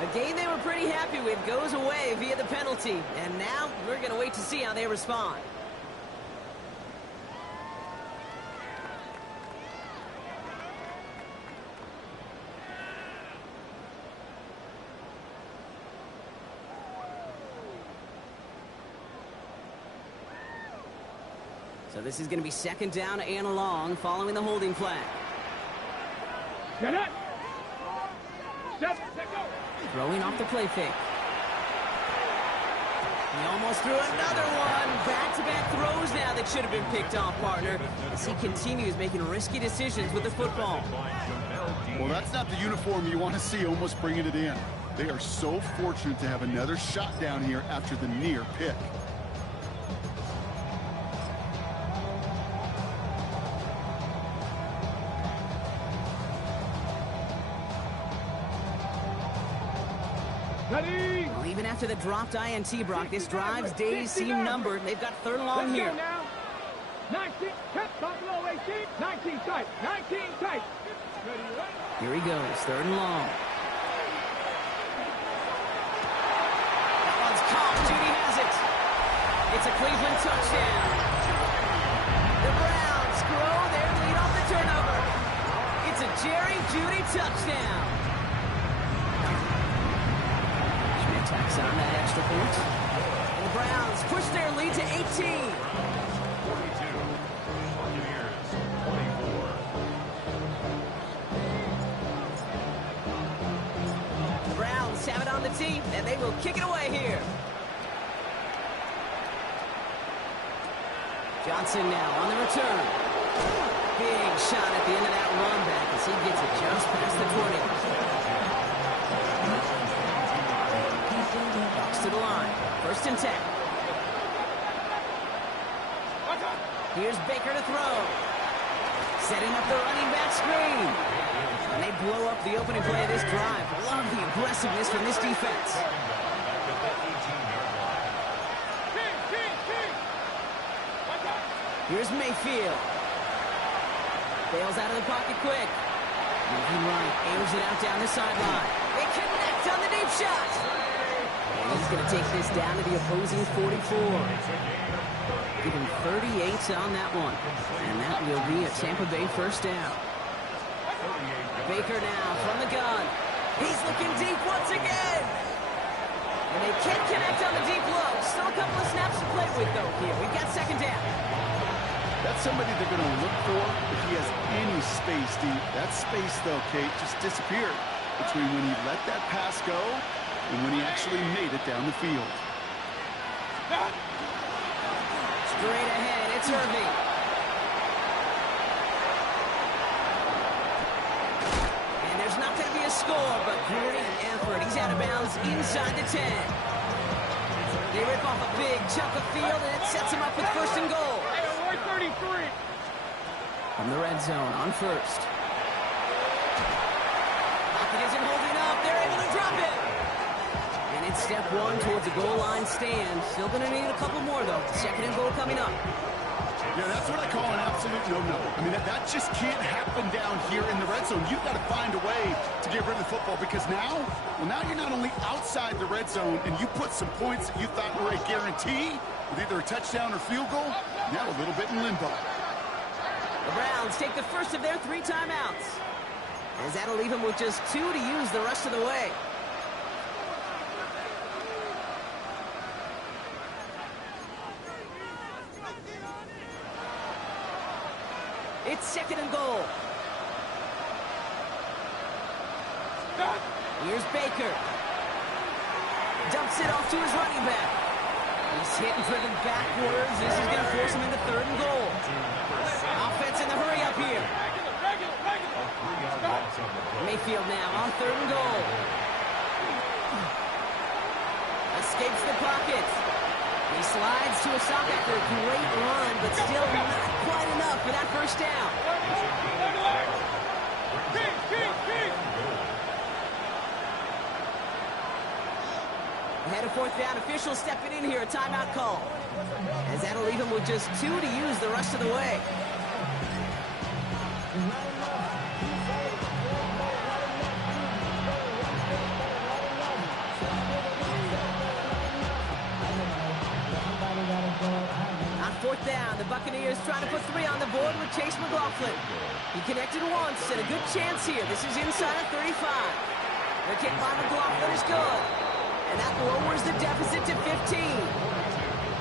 A game they were pretty happy with goes away via the penalty. And now we're going to wait to see how they respond. So this is going to be second down and long following the holding flag. Get it. Step, go. Throwing off the play fake. He almost threw another one. Back-to-back throws now that should have been picked off, partner, as he continues making risky decisions with the football. Well, that's not the uniform you want to see almost bringing it in. They are so fortunate to have another shot down here after the near pick. Well, even after the dropped INT, Brock, this drive's days seem numbered. They've got third and long here. 19, kept below 18, 19 tight, 19 tight. Here he goes, third and long. That one's caught. Judy has it. It's a Cleveland touchdown. The Browns grow their lead off the turnover. It's a Jerry Judy touchdown. Tacks on that extra point. And the Browns push their lead to 18. 42. Buccaneers, 24. The Browns have it on the tee, and they will kick it away here. Johnson now on the return. Big shot at the end of that run back as he gets it just past the 20. To the line. First and 10. Here's Baker to throw. Setting up the running back screen. And they blow up the opening play of this drive. Love the aggressiveness from this defense. Here's Mayfield. Bails out of the pocket quick. Moving right. Aims it out down the sideline. They connect on the deep shot. And he's going to take this down to the opposing 44. Give him 38 on that one. And that will be a Tampa Bay first down. Baker now from the gun. He's looking deep once again. And they can't connect on the deep low. Still a couple of snaps to play with, though, here. We've got second down. That's somebody they're going to look for if he has any space deep. That space, though, Kate, just disappeared between when he let that pass go and when he actually made it down the field. Straight ahead, it's Irving. And there's not going to be a score, but great effort. He's out of bounds inside the 10. They rip off a big chunk of field, and it sets him up with first and goal. 33. From the red zone on first. Pocket isn't holding up. They're able to drop it. And it's step one towards a goal line stand. Still going to need a couple more, though. Second and goal coming up. Yeah, that's what I call an absolute no-no. I mean, that just can't happen down here in the red zone. You've got to find a way to get rid of the football because now you're not only outside the red zone and you put some points that you thought were a guarantee with either a touchdown or field goal, now a little bit in limbo. The Browns take the first of their 3 timeouts, as that'll leave them with just 2 to use the rest of the way. It's second and goal. Here's Baker. Dumps it off to his running back. He's hit and driven backwards. This is going to force him into third and goal. Offense in the hurry up here. Mayfield now on third and goal. Escapes the pocket. He slides to a stop after a great run, but still not quite enough for that first down. Ahead of fourth down, officials stepping in here, a timeout call. As that'll leave him with just 2 to use the rest of the way. On fourth down, the Buccaneers trying to put 3 on the board with Chase McLaughlin. He connected once and a good chance here. This is inside of 35. The kick by McLaughlin is good. And that lowers the deficit to 15.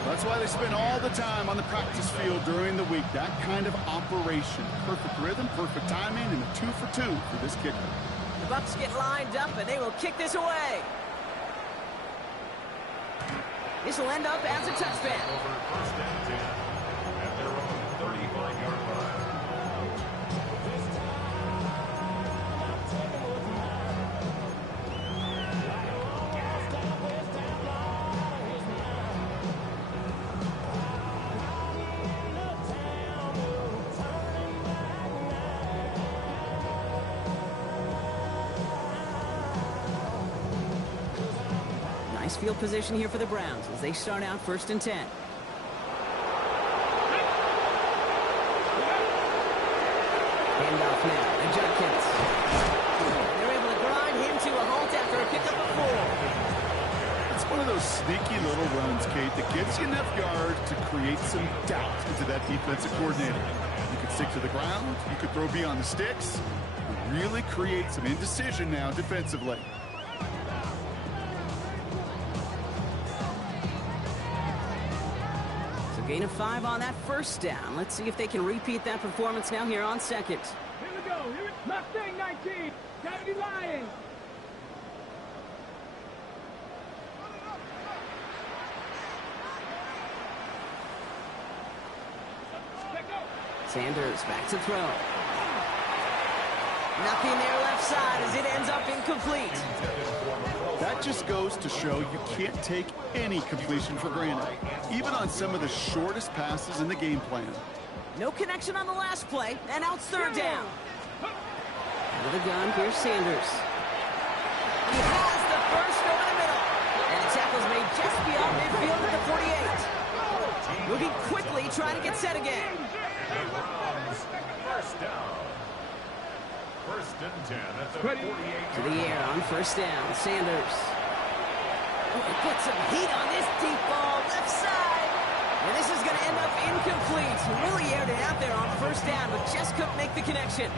That's why they spend all the time on the practice field during the week. That kind of operation. Perfect rhythm, perfect timing, and a 2 for 2 for this kicker. The Bucs get lined up, and they will kick this away. This will end up as a touchdown. Over first and 10 at their own 35-yard line. Nice field position here for the Browns as they start out 1st and 10. Handoff now to Judkins. They're able to grind him to a halt after a pickup of 4. It's one of those sneaky little runs, Kate, that gets you enough yards to create some doubt into that defensive coordinator. You could stick to the ground, you could throw beyond the sticks, really create some indecision now defensively. Gain of 5 on that 1st down. Let's see if they can repeat that performance now here on 2nd. Here we go. Mustang 19. County Lions. Sanders back to throw. Nothing there left side as it ends up incomplete. That just goes to show you can't take any completion for granted, even on some of the shortest passes in the game plan. No connection on the last play, and now it's 3rd down. Out of the gun, here's Sanders. He has the first over the middle, and the tackle's made just beyond midfield at the 48. Moving quickly, trying to get set again. First down. 1st and 10 at the 48. To the air on 1st down, Sanders. Oh, he put some heat on this deep ball, left side. And this is going to end up incomplete. He really aired it out there on 1st down, but just couldn't make the connection.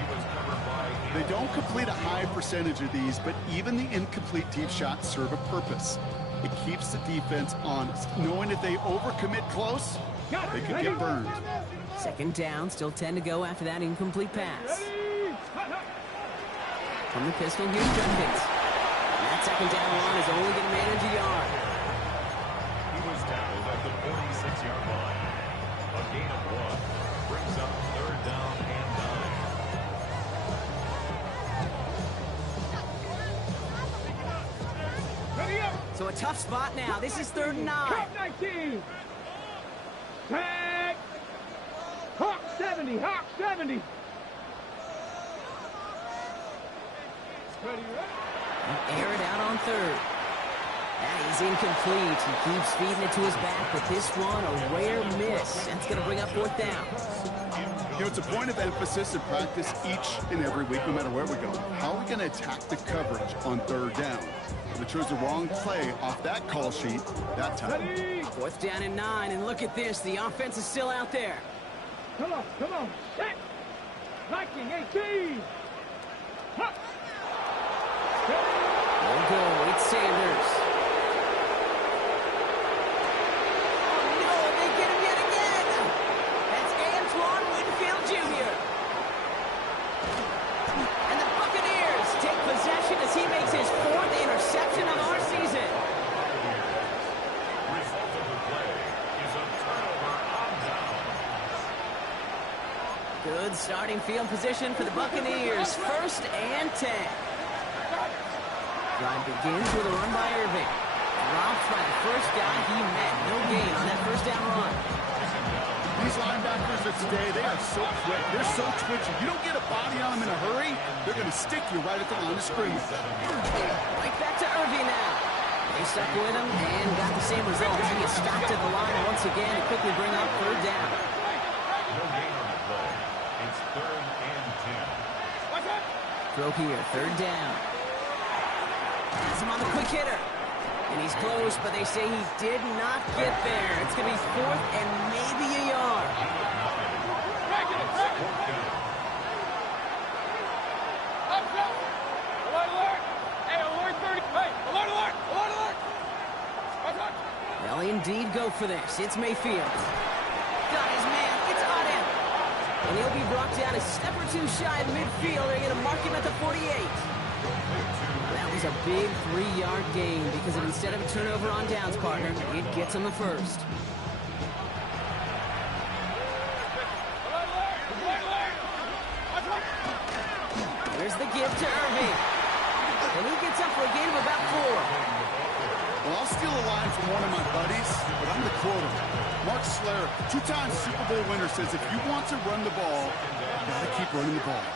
They don't complete a high percentage of these, but even the incomplete deep shots serve a purpose. It keeps the defense honest, knowing if they overcommit close, they could get burned. 2nd down, still 10 to go after that incomplete pass. From the pistol, here's Judkins. That 2nd down run is only going to manage a yard. He was tackled at the 46-yard line. A gain of 1 brings up 3rd down and 9. Ready up. So a tough spot now. This is 3rd and 9. Hawk 19. Tag. Hawk 70. Hawk 70. Air it out on 3rd. And he's incomplete. He keeps feeding it to his back, but this one, a rare miss. That's going to bring up 4th down. You know, it's a point of emphasis in practice each and every week, no matter where we go. How are we going to attack the coverage on 3rd down? We chose the wrong play off that call sheet that time. 4th down and 9, and look at this. The offense is still out there. Come on, come on. Set. Viking 18. Huh. We'll go. It's Sanders. Oh, no, they get him yet again. That's Antoine Winfield Jr. And the Buccaneers take possession as he makes his 4th interception of our season. Result of the play is a turnover on downs. Good starting field position for the Buccaneers. 1st and 10. Drive begins with a run by Irving. Dropped by the first guy he met. No gain on that 1st down run. These linebackers of today, they are so quick. They're so twitchy. You don't get a body on them in a hurry, they're going to stick you right at the line of scrimmage. Right back to Irving now. They stuck with him and got the same result. He is stopped at the line once again to quickly bring up 3rd down. No gain on the play. It's 3rd and 10. Throw here, 3rd down. Has him on the quick hitter. And he's close, but they say he did not get there. It's going to be 4th and maybe a yard. Alert, alert. Hey, alert 30. Hey, alert, alert, alert, alert. Well, They'll indeed go for this. It's Mayfield. Got his man. It's on him. And he'll be brought down a step or two shy of midfield. They're going to mark him at the 48. That was a big 3-yard gain because of instead of a turnover on downs, partner, it gets him the first. Here's the give to Irving. And he gets up for a gain of about 4. Well, I'll steal a line from one of my buddies, but I'm the quote him. Mark Slayer, 2-time Super Bowl winner, says if you want to run the ball, you gotta keep running the ball.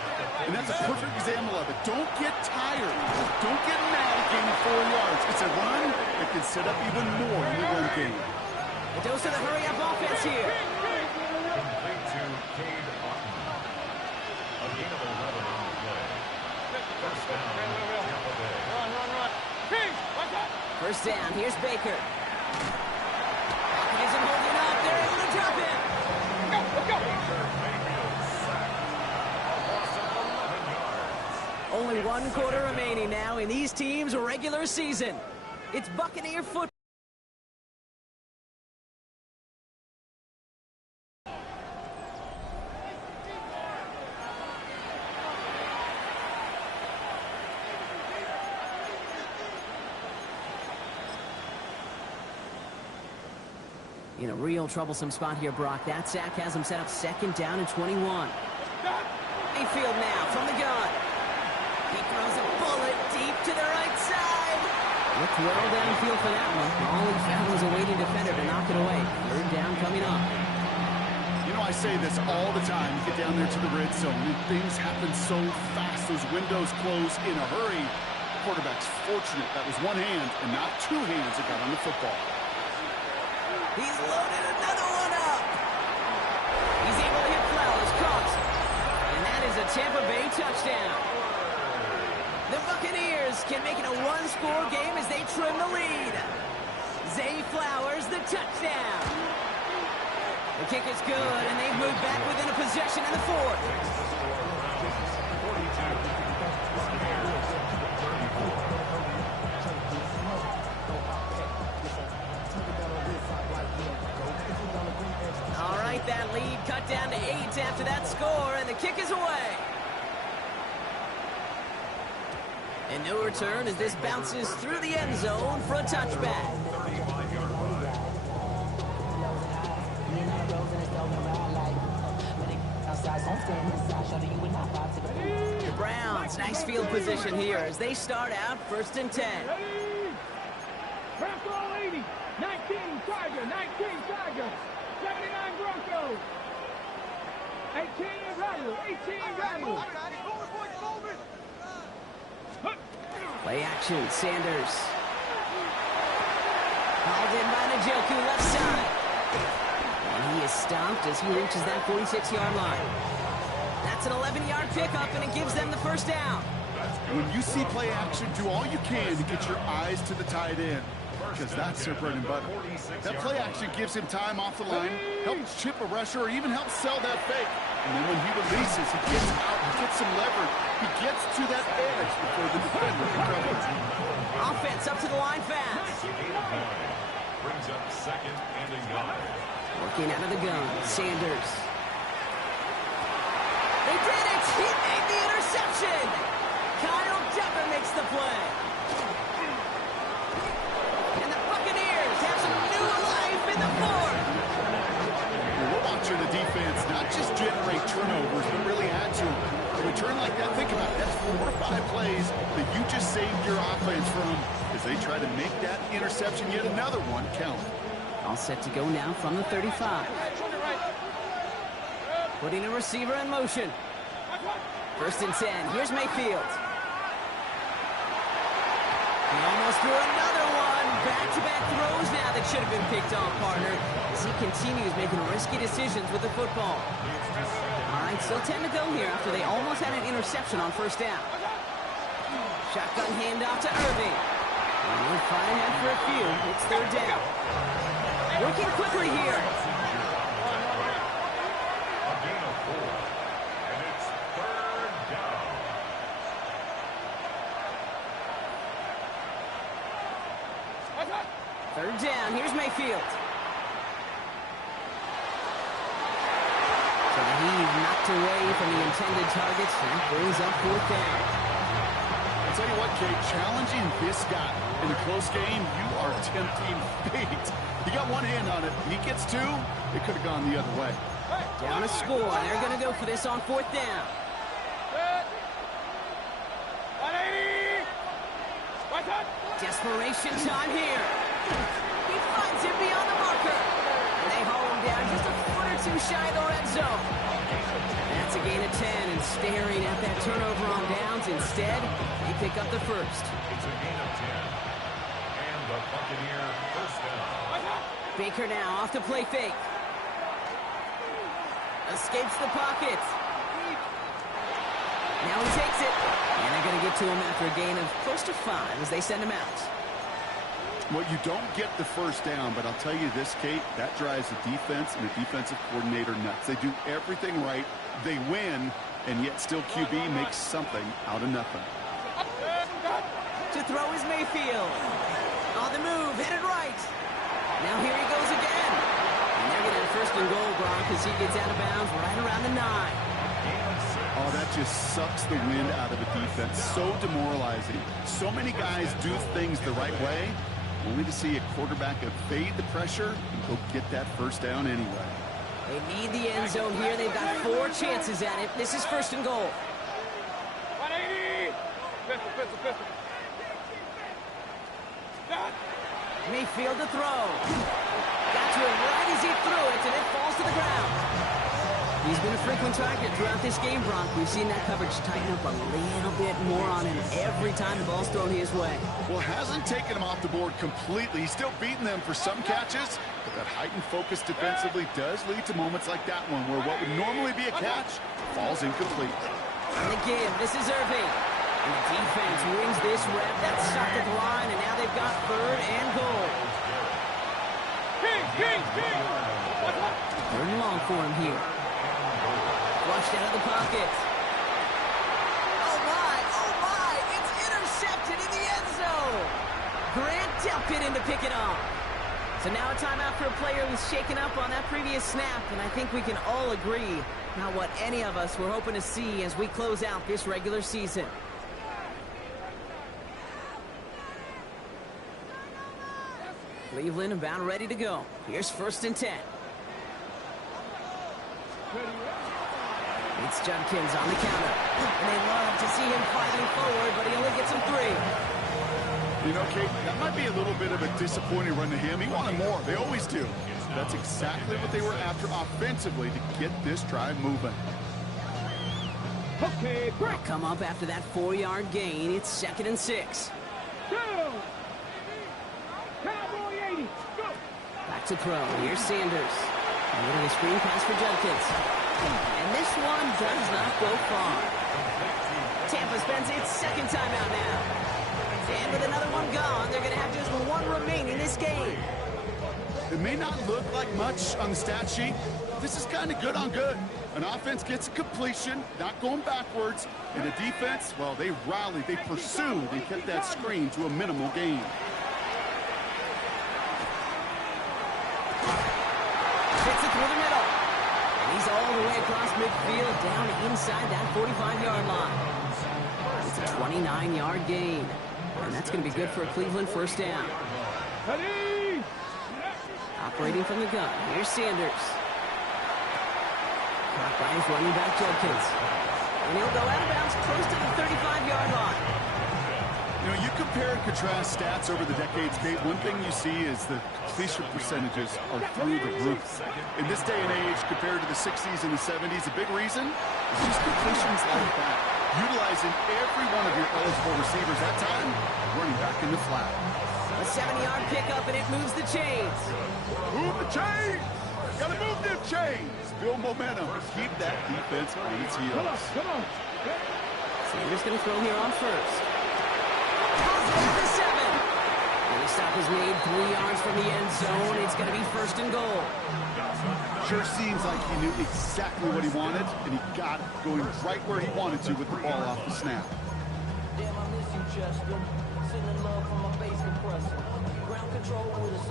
And that's a perfect example of it. Don't get tired. Don't get mad at gaining 4 yards. It's a run that can set up even more in the run game. A dose of the hurry-up offense here. Complete to Cade Otton. A gain of 11 on the play. First down, Tampa Bay. Run. King, watch out. First down, here's Baker. Pocket isn't holding up. They're able to drop it. Let's go. Mayfield sacked. A loss of 11 yards. Only 1 quarter remaining now in these teams' regular season. It's Buccaneer football. In a real troublesome spot here, Brock. That sack has him set up 2nd down and 21. Mayfield now from the gun. He throws a bullet deep to the right side. Looked well downfield for that one. All he found was a waiting defender to knock it away. 3rd down coming up. You know, I say this all the time. You get down there to the red zone, and things happen so fast. Those windows close in a hurry. The quarterback's fortunate that was one hand and not 2 hands that got on the football. He's loaded another one up. He's able to hit Flowers, caught. And that is a Tampa Bay touchdown. The Buccaneers can make it a 1-score game as they trim the lead. Zay Flowers, the touchdown. The kick is good, and they've moved back within a possession in the 4th. 42. All right, that lead cut down to 8 after that score, and the kick is away. And no return as this bounces through the end zone for a touchback. 35-yard line. The Browns, nice field position here as they start out 1st and 10. Press all 80. 19 Tiger, 19 Tiger. 79 Broncos. 18 Rattler, 18 Rattler. Play action, Sanders. Hauled in by Njoku, left side. And he is stopped as he reaches that 46-yard line. That's an 11-yard pickup, and it gives them the 1st down. When you see play action, do all you can to get your eyes to the tight end, because that's their bread and butter. That play action gives him time off the line, helps chip a rusher, or even helps sell that fake. And then when he releases, he gets out, he gets some leverage. He gets to that edge before the defender can cover it. Offense up to the line fast. Brings up 2nd and a yard. Working out of the gun, Sanders. They did it! He made the interception! Kyle Depper makes the play. And the Buccaneers have some new life in the 4th. We're watching the defense not just generate turnovers, but really add to them. A return like that, think about it. That's 4 or 5 plays that you just saved your offense from as they try to make that interception, yet another one, count. All set to go now from the 35. Putting a receiver in motion. 1st and 10. Here's Mayfield. He almost threw another one. Back-to-back throws now that should have been picked off, partner, as he continues making risky decisions with the football. All right, still 10 to go here after they almost had an interception on 1st down. Shotgun handoff to Irving. And we'll fight ahead for a few. It's 3rd down. Working quickly here. A gain of 4. And it's 3rd down. Third down. Here's Mayfield. So the heave knocked away from the intended targets. That brings up fourth down. I'll tell you what, Kate, challenging this guy in a close game, you are tempting fate. He got one hand on it. He gets two. It could have gone the other way. Down a score. They're going to go for this on fourth down. Desperation time here. He finds him beyond the marker. And they haul him down just a foot or two shy of the red zone. That's a gain of 10, and staring at that turnover on downs. Instead, they pick up the first. It's a gain of 10. And the Buccaneer first down. Baker now off to play fake. Escapes the pocket. Now he takes it. And they're going to get to him after a gain of close to 5 as they send him out. Well, you don't get the first down, but I'll tell you this, Kate, that drives the defense and the defensive coordinator nuts. They do everything right. They win, and yet still QB makes something out of nothing. To throw is Mayfield. On the move, headed right. Now here he goes again. And they're going to have first and goal, Gronk, as he gets out of bounds right around the 9. Oh, that just sucks the wind out of a defense. So demoralizing. So many guys do things the right way, only to see a quarterback evade the pressure and go get that first down anyway. They need the end zone here. They've got 4 chances at it. This is first and goal. 180! Pistol. Mayfield to throw. Got to it right as he threw it, and it falls to the ground. He's been a frequent target throughout this game, Bronk. We've seen that coverage tighten up a little bit more on him every time the ball's thrown his way. Well, hasn't taken him off the board completely. He's still beating them for some catches, but that heightened focus defensively does lead to moments like that one where what would normally be a catch falls incomplete. And the give, this is Irving. And the defense wins this rep. That's stopped at the line, and now they've got third and goal. Third and long for him here. Flushed out of the pocket. Oh my, it's intercepted in the end zone. Grant Delpit in to pick it off. So now a timeout for a player who's shaken up on that previous snap, and I think we can all agree not what any of us were hoping to see as we close out this regular season. Cleveland about ready to go. Here's first and 10. It's Judkins on the counter. And they love to see him fighting forward, but he only gets him 3. You know, Kate, that might be a little bit of a disappointing run to him. He wanted more. They always do. That's exactly what they were after offensively to get this drive moving. Okay, break. Come up after that 4-yard gain. It's second and 6. Cowboy 80. Go. Back to throw. Here's Sanders. A little screen pass for Judkins. And this one does not go far. Tampa spends its second time out now. And with another one gone, they're going to have just one remaining in this game. It may not look like much on the stat sheet. This is kind of good on good. An offense gets a completion, not going backwards. And the defense, well, they rallied, they pursued, and kept that screen to a minimal gain. Fits it through the middle. And he's all the way across midfield, down inside that 45-yard line. It's a 29-yard gain. And that's going to be good for a Cleveland first down. Operating from the gun. Here's Sanders. Caught by his running back Judkins. And he'll go out of bounds close to the 35-yard line. You know, you compare and contrast stats over the decades, Kate. One thing you see is the completion percentages are through the roof. In this day and age, compared to the 60s and the 70s, a big reason is these completions like that. Utilizing every one of your eligible receivers that time, running back in the flat. A 7-yard pickup, and it moves the chains. Move the chains! Gotta move them chains! Build momentum. Keep that defense on its heels. Come on. Sanders going to throw here on first. Goes back to 7. And the stop is made 3 yards from the end zone. It's going to be first and goal. Sure seems like he knew exactly what he wanted, and he got it going right where he wanted to with the ball off the snap. Damn, I miss you, Chester. Sitting in love from my bass compressor. Ground control with a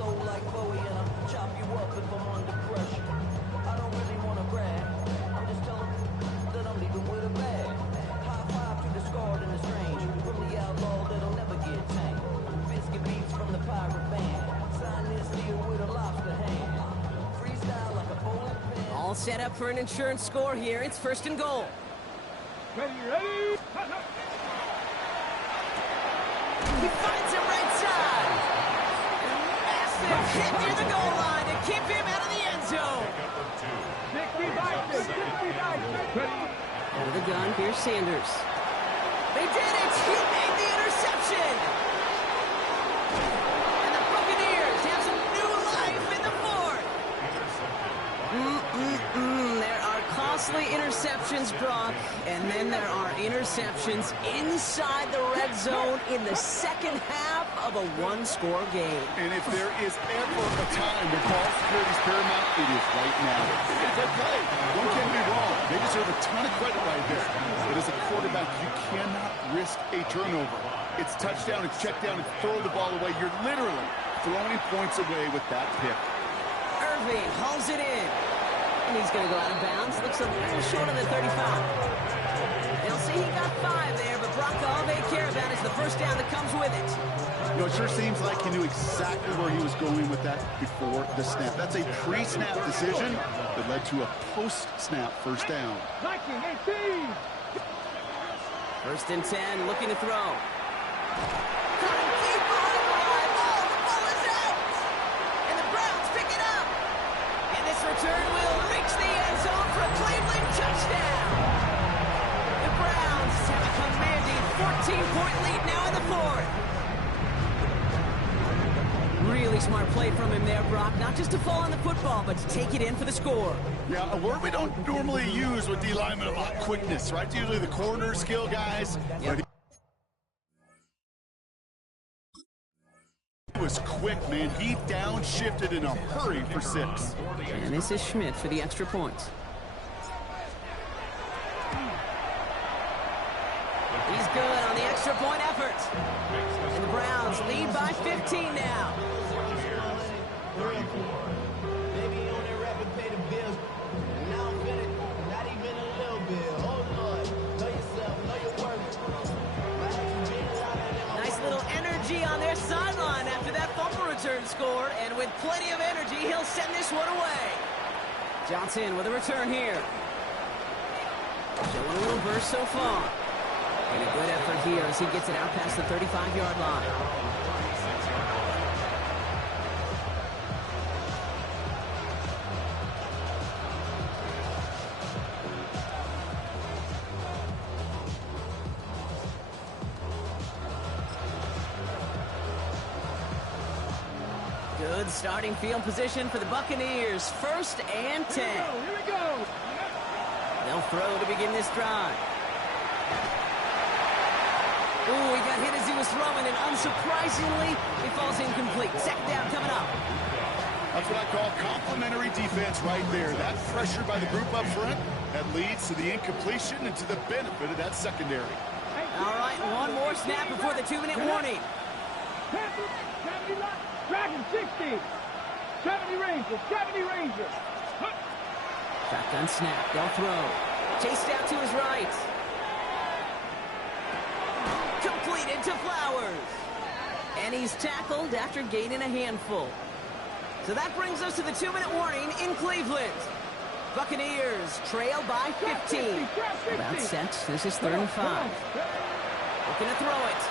set up for an insurance score here. It's 1st and goal. Ready? He finds him right side. A massive hit near the goal line to keep him out of the end zone. 65. Out of the gun, here's Sanders. They did it! He made the interception! And the Buccaneers have some new life in the 4th. There are costly interceptions, Brock, and then there are interceptions inside the red zone in the second half of a one-score game. And if there is ever a time when ball security is paramount, it is right now. It's their play. Don't get me wrong. They deserve a ton of credit right there. But as a quarterback, you cannot risk a turnover. It's touchdown, it's check down, and throw the ball away. You're literally throwing points away with that pick. Irving hauls it in. And he's going to go out of bounds. Looks a little short of the 35. They'll see he got 5 there, but Brock, all they care about is the first down that comes with it. You know, it sure seems like he knew exactly where he was going with that before the snap. That's a pre-snap decision that led to a post-snap first down. 19, 18. 1st and 10, looking to throw. Caught deep behind the line. Oh, the ball is out. And the Browns pick it up. And this return will reach the end zone for a Cleveland touchdown. The Browns have a commanding 14-point lead now in the 4th. Really smart play from him there, Brock. Not just to fall on the football, but to take it in for the score. Yeah, a word we don't normally use with D-linemen a lot, quickness, right? Usually the corner skill guys. Yep. He was quick, man. He downshifted in a hurry for 6. And this is Schmidt for the extra points. He's good on the extra point effort. And the Browns lead by 15 now. Maybe on that rapid pay the bills. And now I'm feeling not even a little bit. Oh Lord, know yourself, know your worth. Nice little energy on their sideline after that fumble return score. And with plenty of energy, he'll send this one away. Johnson with a return here. Showing a little burst so far. And a good effort here as he gets it out past the 35-yard line. Good starting field position for the Buccaneers. 1st and 10. Here we go. They'll throw to begin this drive. Ooh, he got hit as he was throwing, and unsurprisingly, he falls incomplete. 2nd down coming up. That's what I call complimentary defense right there. That pressure by the group up front, that leads to the incompletion and to the benefit of that secondary. All right, one more snap before the 2-minute warning. 70 left. Dragon 60. 70 Ranger. 70 Ranger. Shotgun snap. They'll throw. Chased out to his right. Completed to Flowers. And he's tackled after gaining a handful. So that brings us to the 2-minute warning in Cleveland. Buccaneers trail by 15. About set. This is 3rd and 5. Looking to throw it.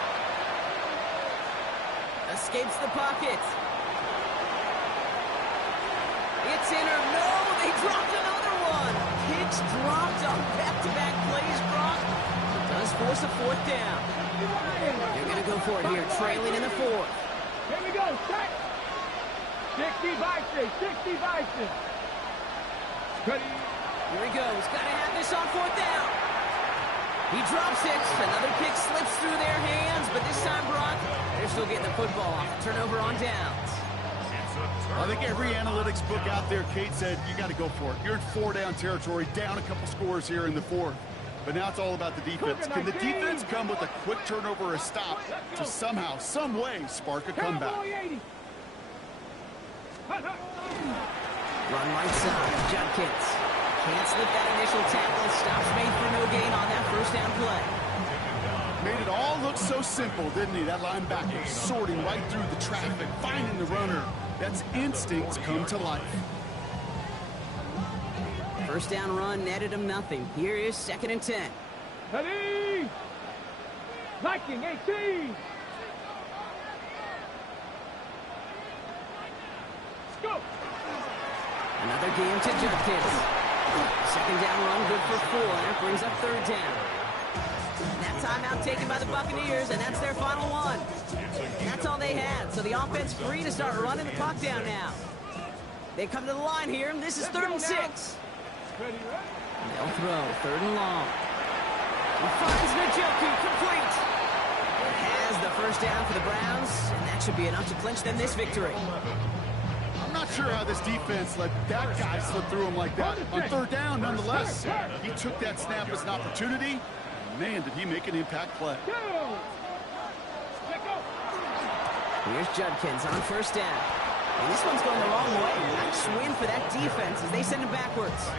Escapes the pocket. It's in or no, they dropped another one. Picks dropped on back-to-back plays, Brock. It does force a 4th down. They're going to go for it here, trailing in the 4th. Here we go, set. 60 Bison, 60 Bison. Ready. Here he goes, got to have this on 4th down. He drops it, another pick slips through their hands, but this time, Brock, they're still getting the football off. Turnover on downs. I think every analytics book out there, Kate said, you got to go for it. You're in 4-down territory, down a couple scores here in the 4th. But now it's all about the defense. Can the defense come with a quick turnover or a stop to somehow, some way, spark a comeback? Run right side, Judkins. Can't slip that initial tackle. Stops made for no gain on that 1st down play. Made it all look so simple, didn't he? That linebacker sorting right through the traffic, finding the runner. That's instincts come to life. First down run netted him nothing. Here is 2nd and 10. Ready? Viking 18. Let's go. Another game to Judkins. 2nd down run good for 4. That brings up 3rd down. And that timeout taken by the Buccaneers, and that's their final one. That's all they had, so the offense free to start running the clock down now. They come to the line here, and this is 3rd and 6. Ready, right? They'll throw, 3rd and long. He finds Njoku, complete. It has the first down for the Browns, and that should be enough to clinch them this victory. I'm not sure how this defense let that guy slip through him like that. On 3rd down, nonetheless, he took that snap as an opportunity. Man, did he make an impact play. Go. Let go. Here's Judkins on 1st down. And this one's going the wrong way. Nice win for that defense as they send him backwards.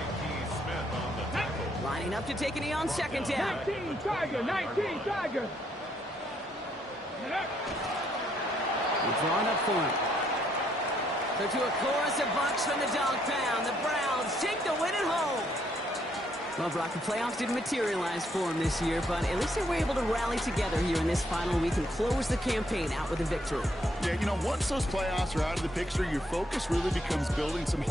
Lining up to take a knee on 2nd down. 19 Tiger, 19 Tiger. Get up. We're drawing up for him. So to a chorus of bucks from the dog pound, the Browns take the win at home. Well, Brock, the playoffs didn't materialize for them this year, but at least they were able to rally together here in this final week and close the campaign out with a victory. Yeah, you know, once those playoffs are out of the picture, your focus really becomes building some